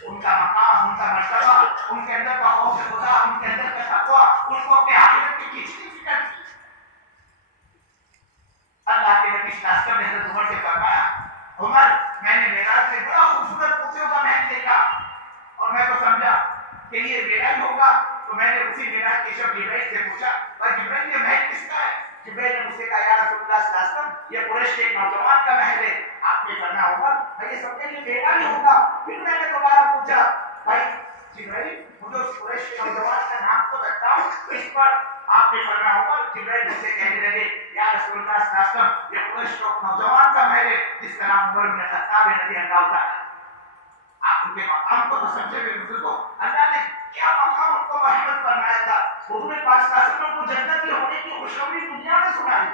ان کا مقام ان کا مرتبہ ان کے اندر کا خوف خدا ان کے اندر کا تقویٰ ان کو اپنے آخرت کی کسی فکر تھی. اللہ کے نبی صلی اللہ علیہ وسلم نے حضرت عمر سے فرمایا عمر میں نے معراج سے بڑا خوبصورت پوچھوں کا محل دیکھا اور میں تو سمجھا کہ یہ میرا ہی ہوگا تو میں نے اسی معراج کے شب جبرائیل سے پوچھا اور جبرائیل یہ محل کس کا ہے. جبرائیل نے مجھ سے کہا یا رسول اللہ صلی اللہ علیہ وسلم یہ قریش کے ایک نوجوان کا محل ہے. آپ نے فرمایا عمر میں یہ سب کے لیے میرا ہی ہوگا. پھر میں نے دوبارہ پوچھا بھائی جبرائیل مجھے اس قریش کے نوجوان کا نام تو بتاؤ اس پر آپ نے فرمایا عمر جبرائیل مجھ سے کہنے لگے یا رسول اللہ صلی اللہ علیہ وسلم یہ قریش کے نوجوان کا محل ہے جس کا نام عمر بن خطاب رضی اللہ تعالیٰ. آپ ان کے مقام کو تو سمجھے گئے بزرگوں اللہ نے کیا مقام ان کو مرحمت فرمایا تھا. حضور پاک صلی اللہ علیہ وسلم کو جنتی ہونے کی خوشخبری دنیا میں سنائی.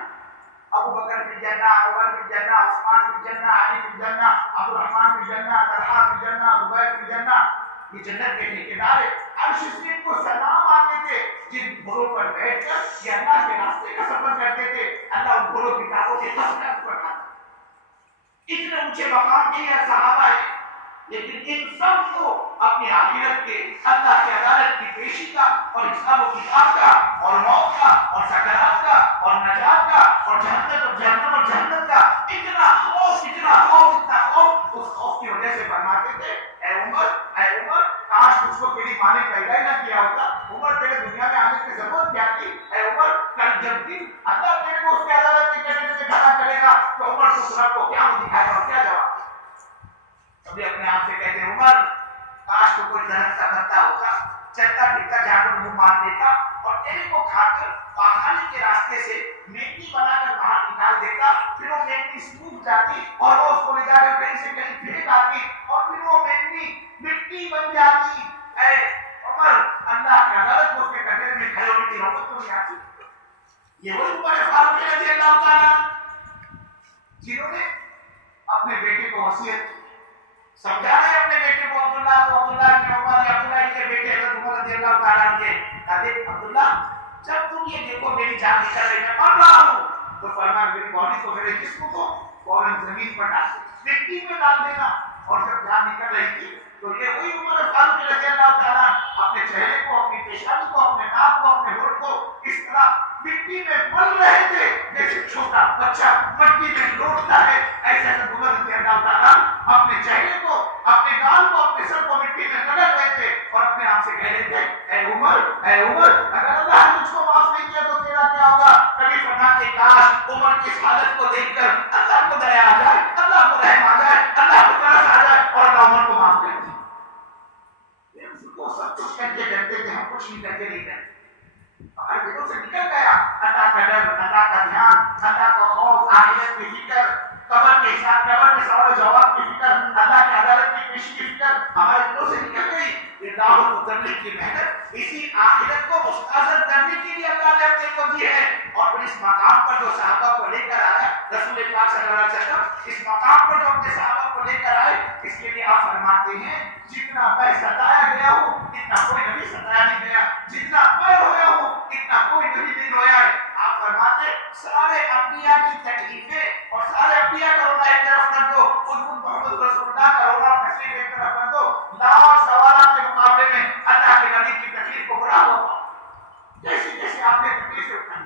ابو بکر فی الجنہ عمر فی الجنہ عثمان فی الجنہ علی فی الجنہ عبد الرحمن فی الجنہ طلحہ فی الجنہ زبیر فی الجنہ یہ جنت کے ٹھیکیدار ہے. عرش شریف کو سلام آتے تھے جن گھوڑوں پر بیٹھ کر یہ اللہ کے راستے کا سفر کرتے تھے اللہ ان گھوڑوں کی ٹانگوں کے خطرات پر کھاتا. اتنے اونچے مقام کے یہ صحابہ ہے لیکن ان سب کو اپنی آخرت کے اللہ کی عدالت کی پیشی کا اور حساب و کتاب کا اور موت کا اور سکرات کا اور نجات کا اور جہنم اور جہنم کا اتنا خوف اس خوف کی وجہ سے فرماتے تھے اے عمر کاش تجھ کو تیری ماں نے پیدا ہی نہ کیا ہوتا، عمر تیرے دنیا میں آنے کی ضرورت کیا تھی؟ اے عمر کل جب دن اللہ تیرے کو اس کی عدالت کے کیسے سے کھڑا کرے گا تو عمر اس رب کو کیا دکھائے گا اور کیا جواب؟ کبھی اپنے آپ سے کہتے عمر کاش تو کوئی درخت کا پتا ہوتا، چلتا پھرتا جانور منہ مار دیتا اور تیرے کو کھا کر پاخانے کے راستے سے مٹی بنا کر باہر نکال دیتا، پھر وہ مٹی سوکھ جاتی اور وہ اس کو لے جا کر کہیں سے کہیں پھینک آتی اور پھر وہ مٹی بن جاتی۔ اے عمر اللہ کی عدالت کو اس کے کٹہرے میں کھڑے ہونے کی نوبت تو نہیں آتی۔ یہ وہی عمر فاروق رضی اللہ تعالیٰ جنہوں نے اپنے بیٹے کو وصیت سمجھا رہے اپنے بیٹے کو عبداللہ ابن عمر یا عبداللہ کے بیٹے حضرت عمر رضی اللہ تعالیٰ عنہ کے کہتے عبداللہ جب تم یہ دیکھو میری جان نکل رہی میں مر رہا ہوں تو فرمایا میری باڈی کو میرے جسم کو فوراً زمین پر ڈال دے، مٹی میں ڈال دینا۔ اور جب جان نکل رہی تھی تو یہ وہی عمر فاروق رضی اللہ تعالیٰ اپنے چہرے کو، اپنی پیشانی کو، اپنے ناک کو، اپنے ہونٹ کو اس طرح مٹی میں مل رہے تھے جیسے چھوٹا بچہ مٹی میں لوٹتا ہے، ایسے عمر رضی اللہ تعالیٰ اپنے چہرے کو، اپنے گال کو، اپنے سر کو مٹی میں رگڑ رہے تھے اور اپنے آپ سے کہہ رہے تھے اے عمر اگر اللہ نے مجھ کو معاف نہیں کیا تو تیرا کیا ہوگا؟ کبھی فرماتے کاش عمر کی اس حالت کو دیکھ کر اللہ کو دیا آ جائے، اللہ کو رحم آ جائے، اللہ کو ترس آ جائے اور اللہ عمر کو معاف کر دے۔ سب کچھ کر کے کرتے تھے، ہم کچھ نہیں کر کے نہیں کرتے، ہمارے دلوں سے نکل گیا اللہ کا ڈر، اللہ کا دھیان، اللہ کا خوف، آخرت کی فکر، قبر کے حساب، قبر کے سوال و جواب کی فکر، اللہ کی عدالت کی پیشی کی فکر ہمارے دلوں سے نکل گئی۔ یہ دعوت اترنے کی محنت اسی آخرت کو مستحضر کرنے کے لیے اللہ نے اپنے کو دی ہے، اور پھر اس مقام پر جو صحابہ کو لے کر آیا رسول پاک صلی اللہ علیہ وسلم، اس مقام پر جو اپنے صحابہ کو لے کر آئے، اس کے لیے آپ فرماتے ہیں جتنا میں ستایا گیا ہوں اتنا کوئی نبی ستایا نہیں گیا، جتنا میں رویا ہوں اتنا کوئی نبی نہیں رویا ہے۔ آپ فرماتے سارے انبیاء کی تکلیفیں اور سارے انبیاء کا رونا ایک طرف کر دو، حضور محمد رسول اللہ کا رونا اور تکلیف ایک طرف کر دو، لاکھ سوالات کے مقابلے میں اللہ کے نبی کی تکلیف کو بڑا ہوا جیسے جیسے آپ نے تکلیف سے اٹھائی،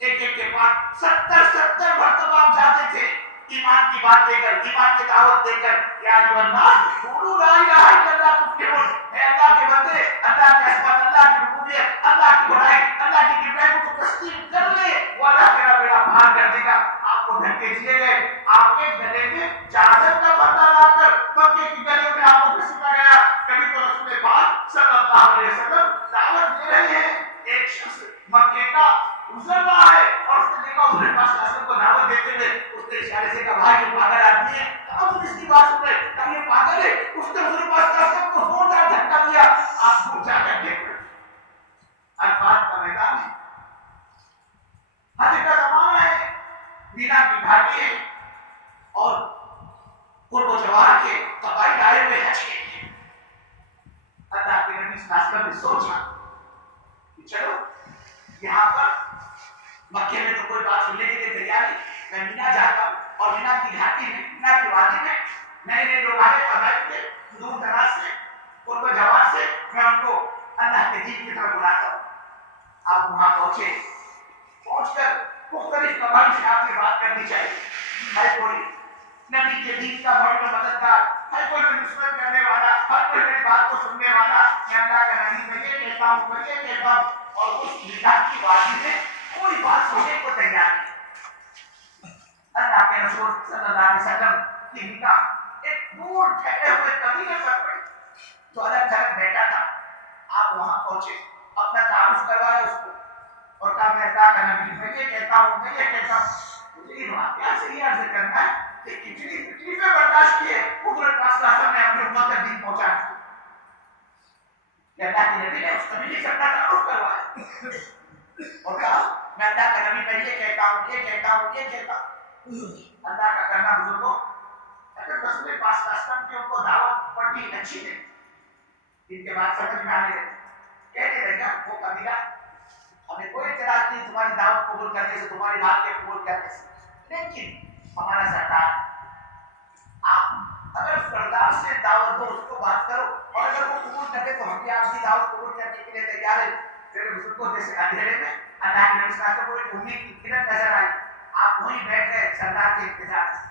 ایک ایک کے بعد 70 مرتبہ آپ جاتے تھے ایمان کی بات دے کر، ایمان کی دعوت دے کر، یا ایھا الناس قولوا لا الہ الا اللہ تفلحون، اے اللہ کے بندے اللہ کے اسماء، اللہ کی ربوبیت، اللہ کی بڑائی، اللہ کی کبریائی کو تسلیم کر لے، وہ اللہ تیرا بیڑا پار کر دے گا۔ آپ کو دھکے دیے گئے، آپ کے گلے میں چادر کا پردہ لا کر مکے کی گلیوں میں آپ کو گھسیٹا گیا، کبھی تو رسول پاک صلی اللہ علیہ وسلم دعوت دے رہے ہیں، ایک شخص مکے کا گزر رہا ہے اور اس نے دیکھا حضور پاک صلی اللہ علیہ وسلم کو دعوت دیتے ہوئے، اس نے اشارے سے کہا بھائی یہ پاگل آدمی ہے، کہا تم اس کی بات سن رہے، کہا یہ پاگل ہے، اس نے حضور پاک صلی اللہ علیہ وسلم کو زوردار دھکا دیا۔ آپ کو جا کر دیکھ عرفات کا میدان ہے، حج کا زمانہ ہے، مینا کی گھاٹی ہے اور قرب و جوار کے قبائل آئے ہوئے حج کے لیے۔ اللہ کے نبی صلی اللہ علیہ وسلم نے سوچا کہ چلو یہاں پر مکے میں تو کوئی بات سننے کے لیے تیار نہیں، میں مینا جاتا ہوں اور مینا کی گھاٹی میں، مینا کی وادی میں نئے نئے لوگ آئے قبائل کے دور دراز سے، قرب و جوار سے، میں ان کو اللہ کے دین کی طرف بلاتا ہوں۔ آپ وہاں پہنچ کر مختلف قبائل سے آپ سے بات کرنی چاہیے، ہے کوئی نبی کے دین کا بڑا مددگار، ہے کوئی نصرت کرنے والا، ہر کوئی میری بات کو سننے والا، میں اللہ کا نبی میں یہ کہتا ہوں، میں یہ کہتا ہوں، اور اس مینا کی وادی میں کوئی بات سننے کو تیار نہیں۔ اللہ کے رسول صلی اللہ علیہ وسلم کی نگاہ ایک دور ٹھہرے ہوئے قبیلے پر پڑی جو الگ تھلگ بیٹھا تھا۔ آپ وہاں پہنچے، اپنا تعارف کروایا اس کو اور کہا میں اللہ کا نبی، میں یہ کہتا ہوں، میں یہ کہتا ہوں، مجھے ان واقعات سے یہ عرض کرنا ہے کہ کتنی تکلیفیں برداشت کیے حضور پاک صلی اللہ علیہ وسلم نے اپنے امت تک دین پہنچا دیا کہ اللہ کے نبی نے اس قبیلے سے اپنا تعارف کروایا اور کہا میں اللہ کا نبی، میں یہ کہتا ہوں، یہ کہتا ہوں، یہ کہتا ہوں۔ اللہ کا کرنا بزرگوں، اگر رسول پاک صلی اللہ علیہ وسلم کی ان کو دعوت پڑی اچھی نہیں، ان کے بعد سمجھ میں آنے لگے، کہنے لگا وہ قبیلہ ہمیں کوئی اعتراض نہیں تمہاری دعوت قبول کرنے سے، تمہاری بات کے قبول کرنے سے، لیکن ہمارا سردار آپ اگر سردار سے دعوت دو اس کو بات کرو اور اگر وہ قبول کرے تو ہم بھی آپ کی دعوت قبول کرنے کے لیے تیار ہیں. میرے بزرگوں جیسے اندھیرے میں اللہ کے نبی صلی اللہ علیہ وسلم کو ایک امید کی کرن نظر آئی. آپ وہیں بیٹھ گئے سردار کے انتظار میں.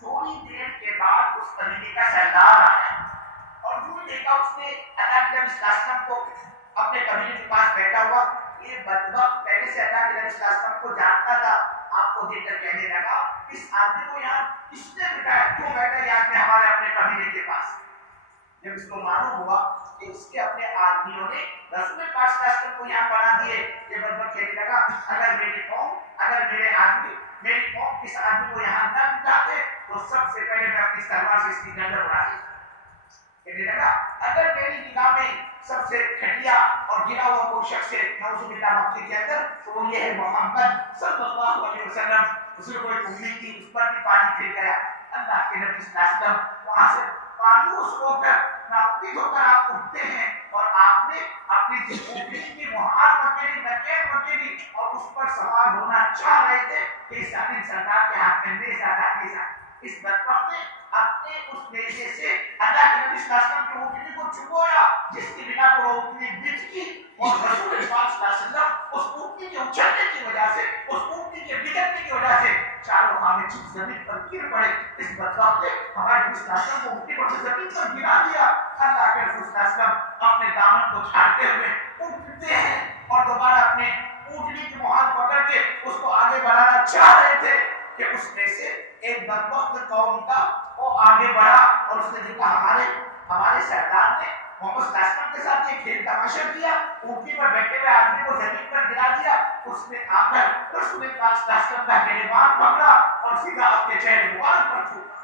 تھوڑی دیر کے بعد اس قبیلے کا سردار آیا اور جو دیکھا اس نے اللہ کے نبی صلی اللہ علیہ وسلم کو اپنے قبیلے کے پاس بیٹھا ہوا. یہ بدبخت پہلے سے اللہ کے نبی صلی اللہ علیہ وسلم کو جانتا تھا. آپ کو دیکھ کر کہنے لگا اس آدمی کو یہاں کس نے بٹھایا, کیوں بیٹھا یہاں پہ ہمارے اپنے قبیلے کے پاس. جب اس کو معلوم ہوا کہ اس کے اپنے آدمیوں نے رسول پاک صلی اللہ علیہ وسلم کو یہاں بنا دیے, یہ بدبخت کہنے لگا اگر میری قوم, اگر میرے آدمی, میری قوم اس آدمی کو یہاں نہ بٹھاتے تو سب سے پہلے میں اپنی تلوار سے اس کی گردن اڑا دی. کہنے لگا اگر میری نگاہ میں سب سے گھٹیا اور گرا ہوا کوئی شخص ہے نعوذ باللہ مکے کے اندر تو وہ یہ ہے محمد صلی اللہ علیہ وسلم. اس نے کوئی امید تھی, اس پر بھی پانی پھر گیا. اللہ کے نبی صلی اللہ علیہ وسلم وہاں سے مایوس ہو کر, ناامید ہو کر آپ اٹھتے ہیں اور آپ نے اپنی جس اونٹنی کی مہار پکڑی, نکیر پکڑی اور اس پر سوار ہونا چاہ رہے تھے کہ اس ظالم سردار کے ہاتھ میں نیزہ ڈالی. اس بدبخت نے اپنے اس نیزے سے اللہ کے نبی صلی اللہ علیہ وسلم کی اونٹنی کو چبویا, جس کی بنا پر وہ اونٹنی بچ گئی اور رسول پاک صلی اللہ علیہ وسلم اس اونٹنی کے اچھلنے کی وجہ سے, اس اونٹنی کے بگڑنے کی وجہ سے چاروں خانے چیز زمین پر گر پڑے. اس بدبخت نے ہمارے نبی صلی اللہ علیہ وسلم کو اونٹنی پر سے زمین پر گرا دیا. اللہ کے رسول صلی اللہ علیہ وسلم اپنے دامن کو جھاڑتے ہوئے اٹھتے ہیں اور دوبارہ اپنے اونٹنی کی مہار پکڑ کے اس کو آگے بڑھانا چاہ رہے تھے کہ اس میں سے ایک بدبخت قوم کا وہ آگے بڑھا اور اس نے دیکھا ہمارے سردار نے محمد صلی اللہ علیہ وسلم کے ساتھ یہ کھیل تماشا کیا, اونٹنی پر بیٹھے ہوئے آدمی کو زمین پر گرا دیا. اس نے آ کر رسول پاک صلی اللہ علیہ وسلم کا گریبان پکڑا اور سیدھا اپنے چہرے مبارک پر تھوکا.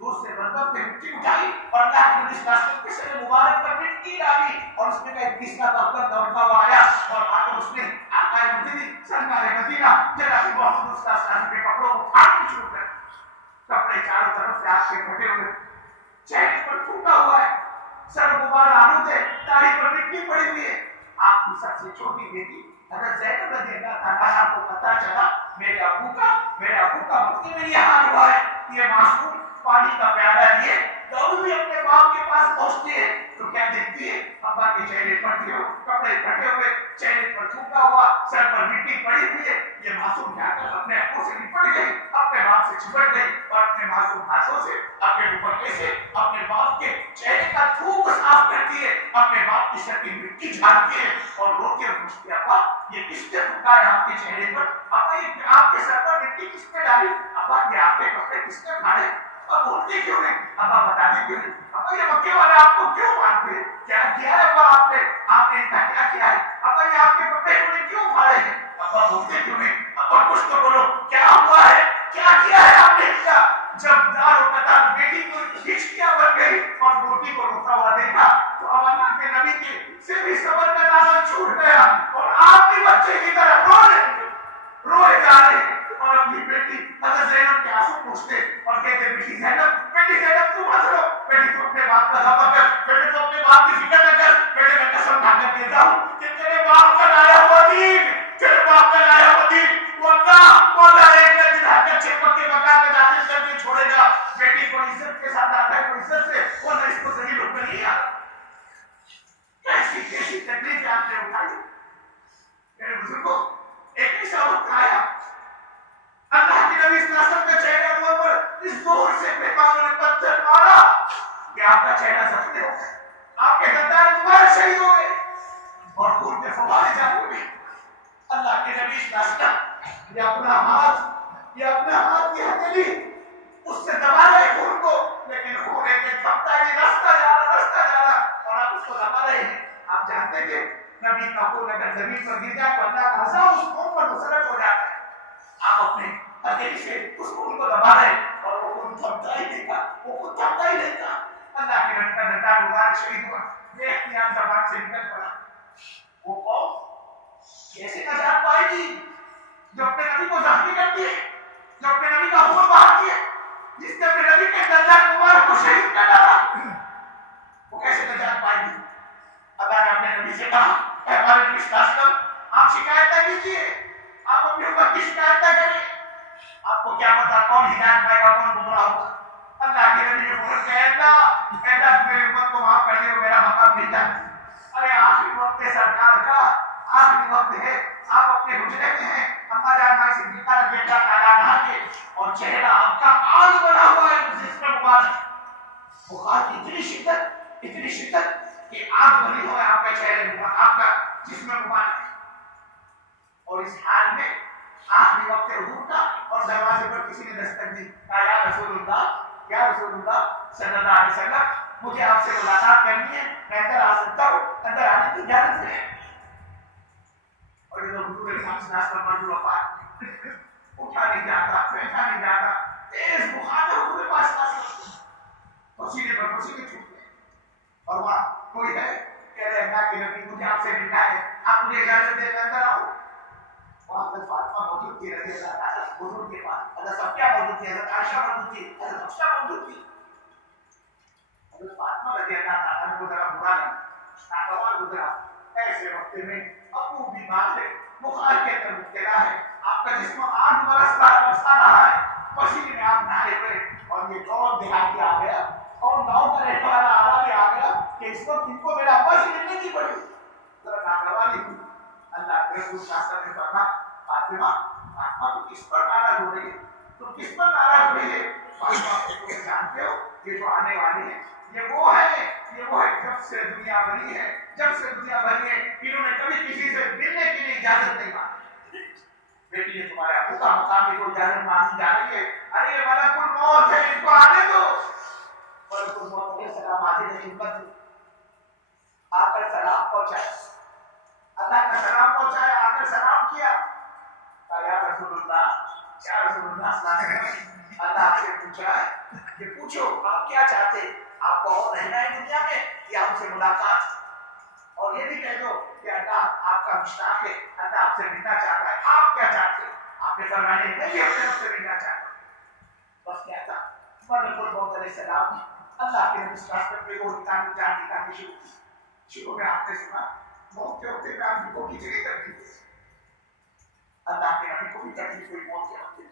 دوسرے بدبخت نے مٹی اٹھائی اور اللہ کے نبی صلی اللہ علیہ وسلم کے سر مبارک پر مٹی ڈالی اور اس نے کہا ایک تیسرا بدبخت دوڑتا ہوا آیا اور آ کر اس نے آقا مدینہ سرکار مدینہ جناب محمد صلی اللہ علیہ وسلم کے کپڑوں کو پھاڑنا شروع کر, کپڑے چاروں طرف سے آپ کے پھٹے ہوئے, چہرے پر تھوکا ہوا ہے, سر مبارک آلود ہے, داڑھی پر مٹی پڑی ہوئی ہے. آپ کی سب سے چھوٹی بیٹی حضرت زینب رضی اللہ تعالیٰ عنہا کو پتہ چلا میرے ابو کا مکے میں یہ حال ہوا ہے. یہ معصوم پانی کا پیالہ لیے دوڑی اپنے باپ کے پاس پہنچتی ہے تو کیا دیکھتی ہے, ابا کے چہرے پھٹے ہوئے, کپڑے پھٹے ہوئے, چہرے پر تھوکا ہوا, سر پر مٹی پڑی ہوئی ہے. یہ معصوم جا کر اپنے ابو سے لپٹ گئی, اپنے باپ سے چپٹ گئی اور اپنے معصوم ہاتھوں سے اپنے دوپٹے سے اپنے باپ کے چہرے کا تھوک صاف کرتی ہے, اپنے باپ کی سر کی مٹی جھاڑتی ہے اور روتی اور پوچھتی ہے ابا یہ کس نے تھوکا ہے آپ کے چہرے پر, ابا یہ آپ کے سر پر مٹی کس نے ڈالی, ابا یہ آپ کے کپڑے کس نے پھاڑے, اب بولتے کیوں نہیں, ابا بتاتے کیوں نہیں, ابا یہ مکے والے آپ کو کیوں مانتے ہیں, کیا کیا ہے ابا آپ نے ان کا کیا کیا ہے, ابا یہ آپ کے کپڑے انہوں نے کیوں پھاڑے ہیں, ابا بولتے کیوں نہیں, ابا کچھ تو بولو کیا ہوا ہے, کیا کیا ہے آپ نے ان کا. جب دار و قطار بیٹی کو ہچکیاں بن گئی اور روٹی کو روتا ہوا دیکھا تو اب اللہ کے نبی کے سے بھی صبر کا دامن چھوٹ گیا اور آپ بھی بچے کی طرح روئے جا رہے اور اپنی بیٹی حضرت زینب کے آنسو پوچھتے اور کہتے بیٹی زینب تو مت رو, بیٹی تو اپنے باپ کا ذبح کر, بیٹی تو اپنے باپ کی فکر نہ کر, بیٹے میں قسم کھا کر کہتا ہوں کہ تیرے باپ کا لایا ہوا دین, تیرے باپ کا لایا ہوا دین واللہ ایک نہ دن ہر کچھ پکے مکان میں داخل کر کے چھوڑے گا. بیٹی کو عزت کے ساتھ آتا ہے, کو عزت سے, ورنہ اس کو ذلیل ہو کر نہیں آتا. کیسی تکلیف آپ نے اٹھائی میرے بزرگوں. ایک ایسا وقت آیا اللہ کے نبی صلی اللہ علیہ وسلم کے چہرے پر اس زور سے پیغامبر نے پتھر مارا کہ آپ کا چہرہ زخمی ہو گیا, آپ کے دندان مبارک شہید ہو گئے اور خون کے فوارے جاری ہوئے. اللہ کے نبی صلی اللہ علیہ وسلم یہ اپنا ہاتھ کی ہتھیلی اس سے دبا رہے خون کو, لیکن خون ایک تھمتا ہی رستا جا رہا اور آپ اس کو دبا رہے ہیں. آپ جانتے تھے نبی کا خون اگر زمین پر گر جائے تو اللہ کا عذاب اس خون پر مسلط ہو جاتا ہے. آپ اپنے ہتھیلی سے اس خون کو دبا رہے اور وہ خون تھمتا ہی نہیں تھا. اللہ کے نبی کا دندان مبارک شہید ہوا, بے اختیار زبان سے نکل پڑا. وہ قوم کیسے نجات پائے گی جو اپنے نبی کو زخمی کرتی ہے, جو اپنے نبی کا خون بہاتی ہے, جس نے اپنے نبی کے دندان مبارک کو شہید کر ڈالا, وہ کیسے نجات پائے گی. اللہ نے اپنے نبی سے کہا اے ہمارے نبی صلی اللہ علیہ وسلم آپ شکایت نہ کیجیے, آپ اپنی امت کی شکایت نہ کریں, آپ کو کیا پتا کون ہدایت پائے گا کون گمراہ ہوگا. اللہ کے نبی نے فوراً کہا اللہ میری امت کو معاف کر دے، میرا مقام نہیں جاتا۔ ارے آخری وقت ہے سرکار کا، آخری وقت ہے، آپ اپنے حجرے میں ہیں، اما جان مائی صدیقہ رضی اللہ تعالیٰ عنہا کے، اور چہرہ آپ کا آگ بنا ہوا ہے جسم مبارک، بخار کی اتنی شدت کہ آگ بنی ہوا ہے آپ کے چہرے مبارک، آپ کا جسم مبارک، اور اس حال میں آخری وقت حضور کا، اور دروازے پر کسی نے دستک دی، کہا یا رسول اللہ صلی اللہ علیہ وسلم، مجھے آپ سے ملاقات کرنی ہے، میں اندر آ سکتا ہوں؟ اندر آنے کی اجازت ہے؟ اور یہ حضور علیہ السلام پر مرجو وفات، اٹھا نہیں جاتا، بیٹھا نہیں جاتا، تیز بخار ہے حضور کے پاس پسینے پر پسینے چھوٹتے ہیں، اور وہاں کوئی ہے کہہ رہے اللہ کے نبی مجھے آپ سے ملنا ہے، آپ مجھے اجازت دے، میں اندر آؤں؟ وہاں حضرت فاطمہ موجود تھی رضی اللہ تعالیٰ حضور کے پاس، حضرت صفیہ موجود تھی، حضرت عائشہ موجود تھی، حضرت حفصہ موجود تھی۔ حضرت فاطمہ رضی اللہ تعالیٰ کو ذرا برا لگا، ناگوار گزرا، ایسے وقت میں ابو بیمار ہے، بخار کے اندر مبتلا ہے، آپ کا جسم 8 برس برسا رہا ہے، پسینے میں آپ نہائے ہوئے، اور یہ کون دیہاتی آ گیا، کون گاؤں کا رہنے والا آواز آ گیا کہ اس وقت ان کو میرا ابا سے ملنے کی پڑی، ذرا ناگواری ہوئی۔ اللہ کے رسول صلی اللہ علیہ وسلم نے فرمایا فاطمہ تو کس پر ناراض ہو رہی ہے، تم کس پر ناراض ہو رہی ہے؟ فاطمہ تم جانتے ہو یہ جو آنے والی ہے یہ وہ ہے جب سے دنیا بنی ہے، انہوں نے کبھی کسی سے ملنے کے لیے اجازت نہیں مانگی۔ بیٹی یہ تمہارے ابو کا مقام ہے، تو اجازت مانگی جا رہی ہے، ارے یہ ملک الموت ہے، ان کو آنے دو۔ ملک الموت علیہ السلام حاضر خدمت میں آ کر سلام پہنچایا، اللہ کا سلام پہنچایا، آ کر سلام کیا، یا رسول اللہ صلی اللہ علیہ وسلم، اللہ آپ سے پوچھا ہے کہ پوچھو آپ کیا چاہتے، آپ کو اور رہنا ہے دنیا میں یا ہم سے ملاقات، اور یہ بھی کہہ دو کہ اللہ آپ کا مشتاق ہے، اللہ آپ سے ملنا چاہتا ہے، آپ کیا چاہتے؟ آپ نے فرمایا میں بھی اپنے رب سے ملنا چاہتا ہوں۔ بس کیا تھا ملک الموت علیہ السلام نے اللہ کے نبی صلی اللہ علیہ وسلم کو جان دکھانی شروع میں آپ نے سنا موت کے وقت میں آپ کو کسی تکلیف ہے، اللہ کے نبی کو بھی تکلیف ہوئی موت کے وقت میں،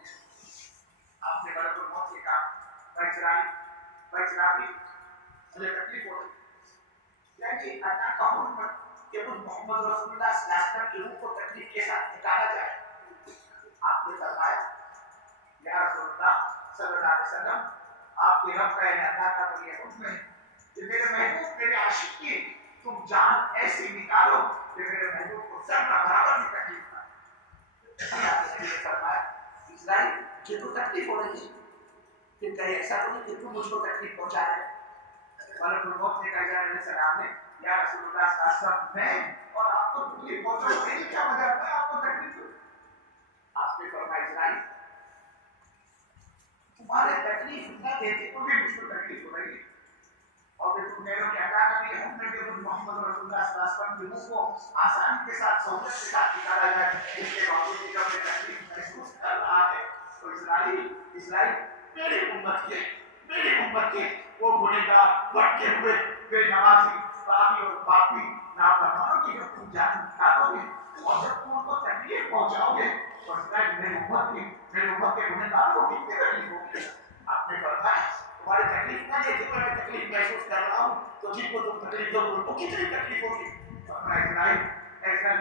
آپ نے ملک الموت سے کہا بھائی چراغی مجھے تکلیف ہو رہی ہے، کہ اللہ کا حکم کہ مجھ محمد رسول اللہ صلی اللہ علیہ وسلم کی روح کو تکلیف کے ساتھ نکالا جائے، آپ نے فرمایا یا رسول اللہ صلی اللہ علیہ وسلم آپ کے رب کا اللہ کا تو یہ حکم ہے کہ میرے محبوب میرے عاشق کی تم جان ایسی نکالو کہ میرے محبوب کو ذرہ برابر بھی تکلیف نہ۔ آپ نے فرمایا اسرائیل کہ تو تکلیف ہو رہی ہے، پھر کہیں ایسا تو نہیں کہ تم مجھ کو تکلیف پہنچا رہے ہو۔ ملک الموت نے کہا علیہ السلام نے یا رسول اللہ صلی اللہ علیہ وسلم میں اور آپ کو تکلیف پہنچا میری کیا وجہ ہے آپ کو تکلیف ہوئی؟ آپ نے فرمایا اسرائیل تمہارے تکلیف نہ دیتے تو بھی مجھ کو تکلیف ہو رہی ہے، اور پھر تم میرے کہ اللہ کا بھی حکم ہے کہ محمد رسول اللہ صلی اللہ علیہ وسلم کی روح کو آسانی کے ساتھ سہولت کے ساتھ نکالا جائے، اس کے باوجود کہ جب میں تکلیف محسوس کر رہا ہے تو اسرائیل میری امت کے وہ گنہگار بھٹکے ہوئے بے نمازی پاپی اور باپی نافرمانوں کی جب تم جان نکالو گے اور جب تم ان کو تکلیف پہنچاؤ گے تو اسرائیل میری امت کے گنہگاروں کو کتنی تکلیف ہوگی۔ آپ نے فرمایا تمہاری تکلیف نہ دیکھے تو میں تکلیف محسوس کر رہا ہوں تو جن کو تم تکلیف دو ان کو کتنی تکلیف ہوگی۔ اسرائیل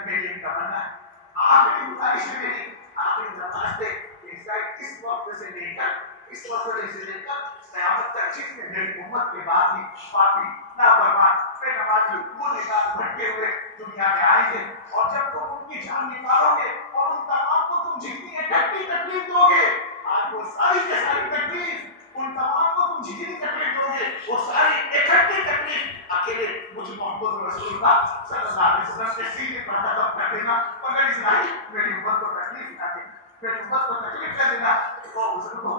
میری ایک تمنا ہے، آخری گزارش ہے میری، آخری درخواست ہے کہ اسرائیل اس وقت سے لے کر قیامت تک جس میں میری امت کے بعد ہی پاپی نافرمان بے نمازی گنہگار بھٹکے ہوئے دنیا میں آئیں گے، اور جب تم ان کی جان نکالو گے اور ان تمام کو تم جتنی اکٹھی تکلیف دو گے، آج وہ ساری کی ساری تکلیف ان تمام کو تم جتنی تکلیف دو گے وہ ساری اکٹھی تکلیف اکیلے مجھ محمد رسول اللہ صلی اللہ علیہ وسلم کے سینے پر ختم کر دینا، مگر اسرائیل میری امت کو تکلیف نہ دینا، میری امت کو تکلیف نہ دینا۔ وہ بزرگوں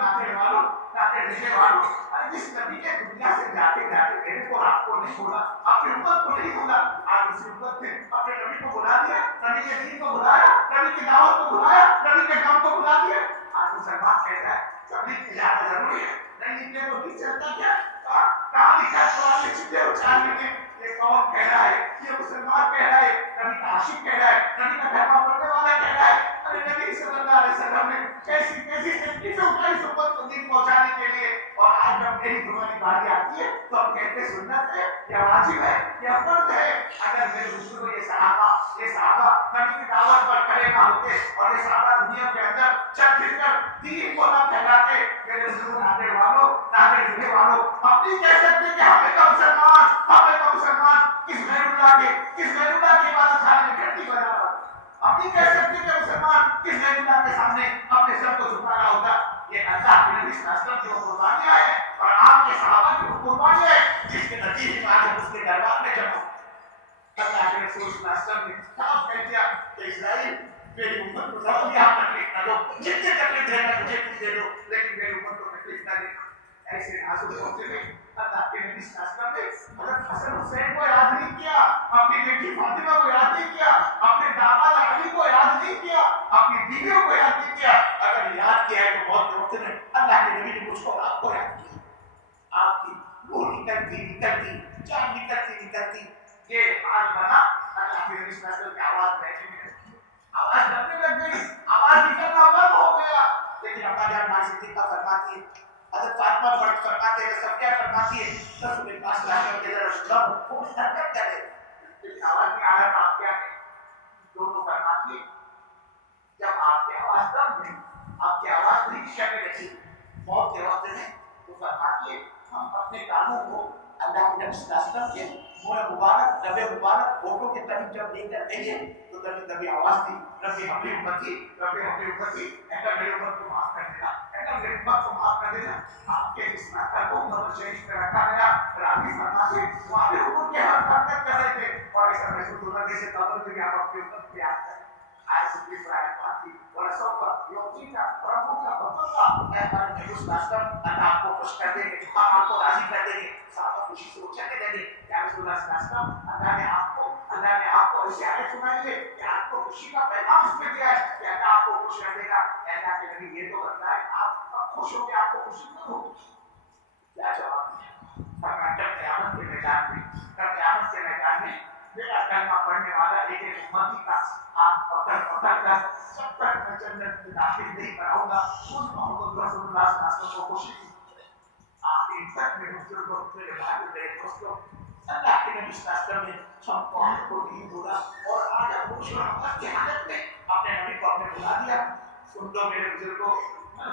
ناتے والوں ناتے رہنے والوں جس نبی کے دنیا سے جاتے میرے کو آپ کو نہیں بولا، اپنی امت کو نہیں بولا، آج اسی امت نے اپنے نبی کو بلا دیا، نبی کے دین کو بلایا، نبی کی دعوت کو بلایا، نبی کے کام کو بلا دیا۔ آج مسلمان کہتا ہے تبلیغ کی زیادہ ضروری ہے، نہیں نکلے تو نہیں چلتا کیا؟ کہاں لکھا قرآن میں چھپے اچھالنے کے یہ کون کہہ رہا ہے، یہ مسلمان کہہ رہا ہے، نبی کا عاشق کہہ رہا ہے، نبی کا پیغام پڑھنے والا کہہ رہا ہے۔ ارے نبی صلی اللہ علیہ وسلم نے کیسی تکلیفیں اٹھائی اس امت کو دین پہنچانے کے لیے، یہ صحابہ نبی کی دعوت پر کھڑے نہ ہوتے اور یہ صحابہ دنیا کے اندر چل پھر کر دین کو نہ پھیلاتے. میرے بزرگ نانے والوں نانے والوں اپنی کہہ سکتے کہ ہمیں تو مسلمان کس غیر اللہ کی عبادت خانے میں گھنٹی بجا رہا. اپنی کہہ سکتے کہ مسلمان کس غیر اللہ کے سامنے اپنے سر کو جھکا رہا ہوتا. یہ اللہ کے نبی صلی اللہ علیہ وسلم کی وہ قربانیاں ہیں اور آپ کے صحابہ کی وہ قربانیاں ہیں جس کے نتیجے میں آج اس کے دربار میں جمع. اللہ کے رسول صلی اللہ علیہ وسلم نے صاف کہہ دیا کہ اسرائیل میری امت کو ضرور یہاں تکلیف نہ دو, جتنی تکلیف دینا مجھے کچھ دے دو لیکن میری امت کو تکلیف نہ دینا. ایسے نازک ہوتے ہوئے اللہ کے نبی صلی اللہ علیہ وسلم نے حضرت حسن حسین کو یاد نہیں کیا, اپنی بیٹی فاطمہ کو یاد نہیں کیا, اپنے داماد علی کو یاد نہیں کیا, اپنی بیویوں کو یاد نہیں کیا. اگر یاد کیا ہے تو موت کے وقت میں اللہ کے نبی نے مجھ کو آپ کو یاد کیا. آپ کی روح نکلتی جان نکلتی یہ حال بنا. اللہ کے نبی صلی اللہ علیہ وسلم کی آواز بیٹھے میں رکھی, آواز لگنے لگ گئی, آواز نکلنا بند ہو گیا. لیکن اپنا جان ماں صدیقہ فرماتی ہے, حضرت فاطمہ فرماتے ہیں, صفیہ فرماتی ہے, رسول پاک صلی اللہ علیہ وسلم کے رسول خوب حرکت کرے لیکن آواز کی حالت آپ کیا ہے. دونوں فرماتی ہے جب آپ کی آواز دم نہیں, آپ کی آواز نہیں شکل رکھی موت کے وقت میں, تو فرماتی ہے ہم اپنے کانوں کو اللہ کے نبی صلی اللہ علیہ وسلم کے منہ مبارک لب مبارک ہوٹوں کے قریب جب لے کر گئے تو تبھی آواز دی, ربی ہماری امتی اگر میری امت کو معاف کر دینا, اگر میری امت کو معاف کر دینا. آپ کے اس نقل کو امت شریف میں رکھا گیا. راوی فرماتے ہمارے حکم کے ہر حرکت کر رہے تھے اور اس میں رسول اللہ سے قبل کے آپ اپنی امت کو یاد کریں. آئے سبھی فرائے پاتی اور سوف یوتی کا ربو کا بطلہ اے ہمارے نبی صلی اللہ علیہ وسلم اللہ آپ کو خوش کر دیں گے, آپ کو راضی کر دیں گے. صحابہ خوشی سے اچھلنے لگے, یا رسول اللہ صلی اللہ علیہ وسلم اللہ نے آپ کو ایسی آیت سنائی ہے کہ آپ کو خوشی کا پیغام اس میں دیا ہے کہ اللہ آپ کو خوش کر دے گا. اللہ کے نبی یہ تو کرتا ہے آپ خوش ہو کے آپ کو خوشی نہ ہوگی. کیا جواب دیا؟ فرمایا قیامت کے میدان میں میرا کلمہ پڑھنے والا ایک امتی کا آپ پکڑ کر سب تک میں جنت میں داخل نہیں کراؤں گا. خود محمد رسول اللہ صلی اللہ علیہ وسلم کو خوشی تھی. آپ کی عزت میں بزرگوں میرے بھائی میرے دوستوں, اللہ کے نبی صلی اللہ علیہ وسلم نے ہم کو نہیں بولا اور آج آپ خوش رحمت کی حالت میں اپنے نبی کو اپنے بلا دیا. سن لو میرے بزرگوں,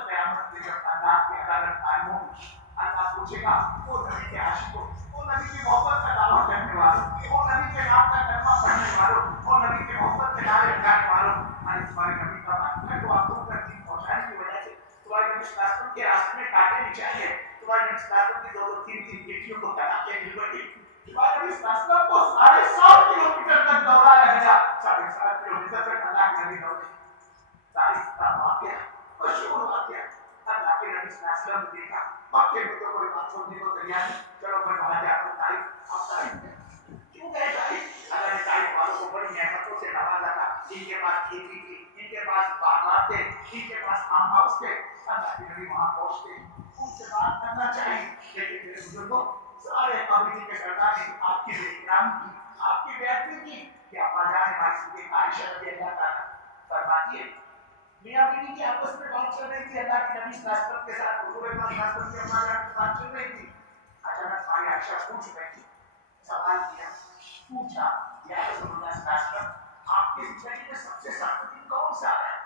قیامت میں جب اللہ کی عدالت قائم ہوگی, اللہ پوچھے گا وہ نبی کے عاشقوں, وہ نبی کی محبت کا دعویٰ کرنے والوں, وہ نبی کے نام کا کلمہ پڑھنے والوں, وہ نبی کے محبت کے نعرے لگانے والوں, میں تمہارے نبی کا میں تو آپ کو تکلیف پہنچانے کی وجہ سے تمہارے نبی صلی اللہ علیہ وسلم کے راستے میں کانٹے نہیں چاہیے, تمہارے نبی صلی اللہ علیہ وسلم کی 2-3 بیٹیوں کو طلاقیں مل گئی, تمہارے نبی صلی اللہ علیہ وسلم کو 7.5 کلومیٹر تک دوڑایا گیا, 7.5 کلومیٹر تک اللہ کے نبی دوڑے. تاریخ کا واقعہ مشہور واقعہ. اللہ کے نبی صلی اللہ علیہ وسلم نے دیکھا مکے میں تو کوئی بات سننے کو تیار نہیں, چلو میں وہاں جا کر تعریف آپ تعریف کریں. کیوں کرے تعریف؟ اللہ نے تعریف والوں کو بڑی نعمتوں سے نوازا تھا. ان کے پاس کھیتی تھی, ان کے پاس باغات تھے, ان کے پاس فارم ہاؤس تھے. اللہ کے نبی وہاں پہنچتے, ان سے بات کرنا چاہیے, لیکن میرے بزرگوں سارے قبیلے کے سردار نے آپ کی احترام کی, آپ کی بےعزتی کی. کہ آپ جانے ہماری صدیقہ عائشہ رضی اللہ تعالیٰ فرماتی ہے میاں بیوی کی آپس میں بات چل رہی تھی, اللہ کے نبی صلی اللہ علیہ وسلم کے ساتھ حضور پاک صلی اللہ علیہ وسلم کی اما جان کی بات چل رہی تھی. اچانک ہماری عائشہ پوچھ رہی تھی, سوال کیا, پوچھا یا رسول اللہ صلی اللہ علیہ وسلم آپ کی زندگی میں سب سے سخت دن کون سا ہے؟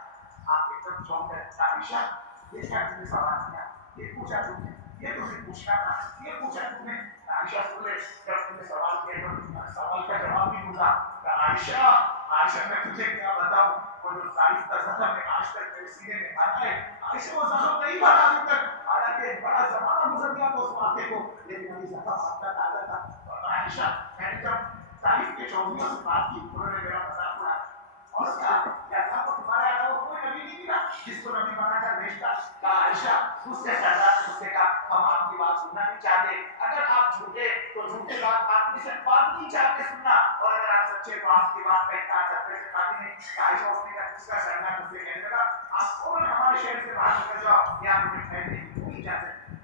آپ ایک دم چونک گئے. عائشہ یہ کیا تم نے سوال کیا, یہ پوچھا تم نے, یہ تمہیں پوچھنا تھا, یہ پوچھا تم نے. عائشہ سن لے, جب تم نے سوال کیا تو سوال کا جواب بھی پوچھا. عائشہ میں تجھے کیا بتاؤں, وہ جو تعریف کا زخم ہے آج تک میرے سینے میں آتا ہے, عائشہ وہ زخم نہیں بنا ابھی تک, حالانکہ بڑا زمانہ گزر گیا تو اس واقعے کو, لیکن ابھی زخم اب تک آتا تھا. اور عائشہ میں نے جب تعریف کے چودھریوں سے بات کی, انہوں نے میرا مذاق اڑایا اور کیا اللہ کو تمہارے علاوہ کوئی نبی نہیں ملا جس کو نبی بنا کر بھیجتا. کہا عائشہ اس سے سردار نے اس سے کہا ہم آپ کی بات سننا نہیں چاہتے, اگر آپ جھوٹے تو جھوٹے بات آپ نے صرف بات نہیں چاہتے سننا, اور اگر آپ سچے تو آپ کی بات کا انکار کرتے سے قابل نہیں. عائشہ اس نے کہا اس کا سردار اس سے کہنے لگا آپ کون ہمارے شہر سے باہر نکل جاؤ, یا تمہیں ٹھہرنے کی کوئی اجازت.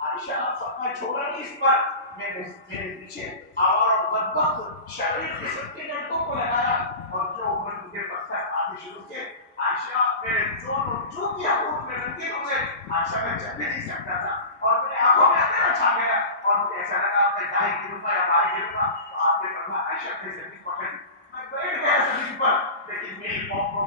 عائشہ آپ سپنا چھوڑا نہیں اس پر, میرے پیچھے آوار اور بدبخت شریر قسم کے لڑکوں کو لگایا اور جو اوپر مجھے پتھر آنے شروع کیے. عائشہ میرے جو کی حقوق میں رنگین ہوئے, عائشہ میں چل نہیں سکتا تھا اور میرے آنکھوں میں اندھیرا چھا گیا اور مجھے ایسا لگا میں دائیں گروں گا یا بائیں گروں گا. تو آپ نے فرمایا عائشہ نے زمین پکڑی, میں بیٹھ گیا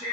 6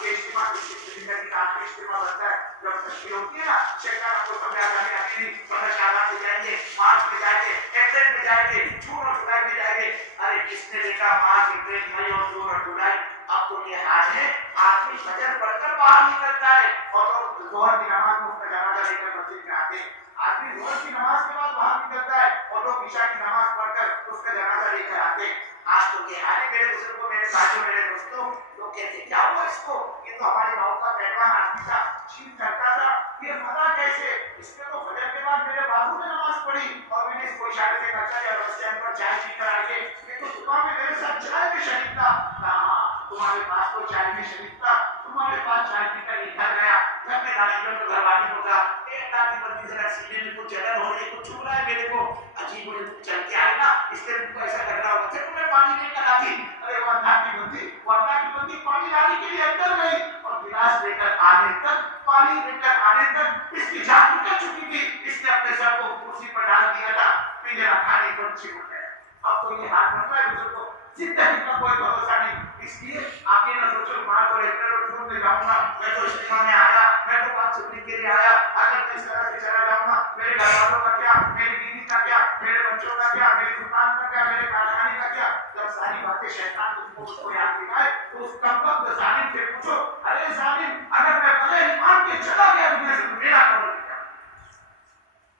یہ اجتماع زندگی کا آخری اجتماع بنتا ہے جب تشکیل ہوتی ہے نا شیطان آپ کو سمجھا جانے ابھی پندرہ شعبان میں جائیں گے مارچ میں جائیں گے اپریل میں جائیں گے جون اور جولائی میں جائیں گے ارے کس نے دیکھا مارچ اپریل مئی اور جون اور جولائی اب تو یہ حال ہے آدمی فجر پڑھ کر باہر نکلتا ہے اور ظہر کی نماز میں اس کا جنازہ لے کر مسجد میں آتے ہیں آدمی ظہر کی نماز کے بعد باہر نکلتا ہے اور لوگ عشاء کی نماز پڑھ کر اس کا جنازہ لے کر آتے ہیں آج تو یہ حال ہے میرے بزرگوں میرے ساتھیوں میرے دوستوں لوگ کہتے کیا ہوا اس کو یہ تو ہمارے گاؤں کا پہلوان آدمی تھا چھین کرتا تھا یہ مرا کیسے اس نے تو فجر کے بعد میرے بابو نے نماز پڑھی اور میں نے اس کو اشارے سے کہا یا بس ٹائم پر چائے پی کر آئیے یہ تو صبح میں میرے ساتھ چائے میں شریک تھا کہا تمہارے پاس تو چائے میں شریک تھا تمہارے پاس چائے پی کر گھر گیا گھر میں داخل تو گھر والی ہوگا ایک داخل بندی ذرا سینے میں کچھ جلن ہو رہی کچھ چھو رہا ہے میرے کو عجیب ہو چل کے آئے نا اس سے تم کو ایسا لگ رہا ہوگا تمہیں پانی لے کر آتی ارے ورنہ کی بندی پانی لانے کے لیے اندر گئی اور گلاس لے کر آنے تک پانی لے کر آنے تک اس کی جان نکل چکی تھی اس نے اپنے سر کو کرسی پر ڈال دیا تھا پینے کھانے کو اچھی ہو گیا اب تو یہ حال بن رہا ہے بزرگ کو زندگی کا کوئی بھروسہ نہیں اس لیے آپ یہ نہ سوچو ماں کو ریسٹورینٹ میں جاؤں گا میں تو اجتماع میں آیا میں تو بات سننے کے لیے آیا اگر میں اس طرح سے چلا جاؤں گا میرے گھر والوں کا کیا میری بیوی کا کیا میرے بچوں کا کیا میری دکان کا کیا میرے کارخانے کا کیا جب ساری باتیں شیطان تم کو یاد دلائے تو اس کم وقت ظالم سے پوچھو ارے ظالم اگر میں بغیر ایمان کے چلا گیا دنیا سے میرا کون کیا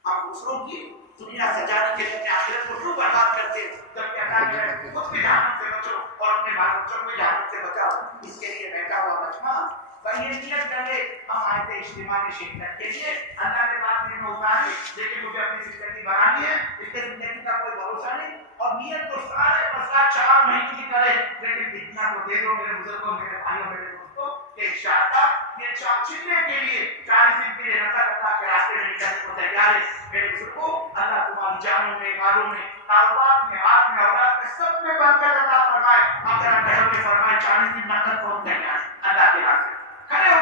آپ دوسروں کی دنیا سجانے کے لیے آخرت کو کیوں برباد کرتے جبکہ اللہ نے خود کی جہنم سے بچو اور اپنے بال بچوں کو جہنم سے بچاؤ اس کے لیے بیٹھا ہوا مجمع بھائی یہ نیت کر لے ہم آئے تھے اجتماع میں شرکت کے لیے اللہ نے بات نہیں میں اتاری لیکن مجھے اپنی زندگی بنانی ہے اس کے زندگی کا کوئی بھروسہ نہیں اور نیت تو سارے مسئلہ 4 مہینے کی کرے لیکن اتنا کو دے دو میرے بزرگوں میرے بھائیوں میرے دوستوں کہ انشاءاللہ یہ چلنے کے لیے 40 دن کے لیے اللہ کے راستے میں نکلنے کو تیار ہے میرے بزرگوں اللہ تمہاری جانوں میں مالوں میں کاروبار میں ہاتھ میں اولاد میں سب میں برکت عطا فرمائے آپ ذرا گھروں میں فرمائے 40 دن نقد کون تیار ہے اللہ کے راستے کھڑے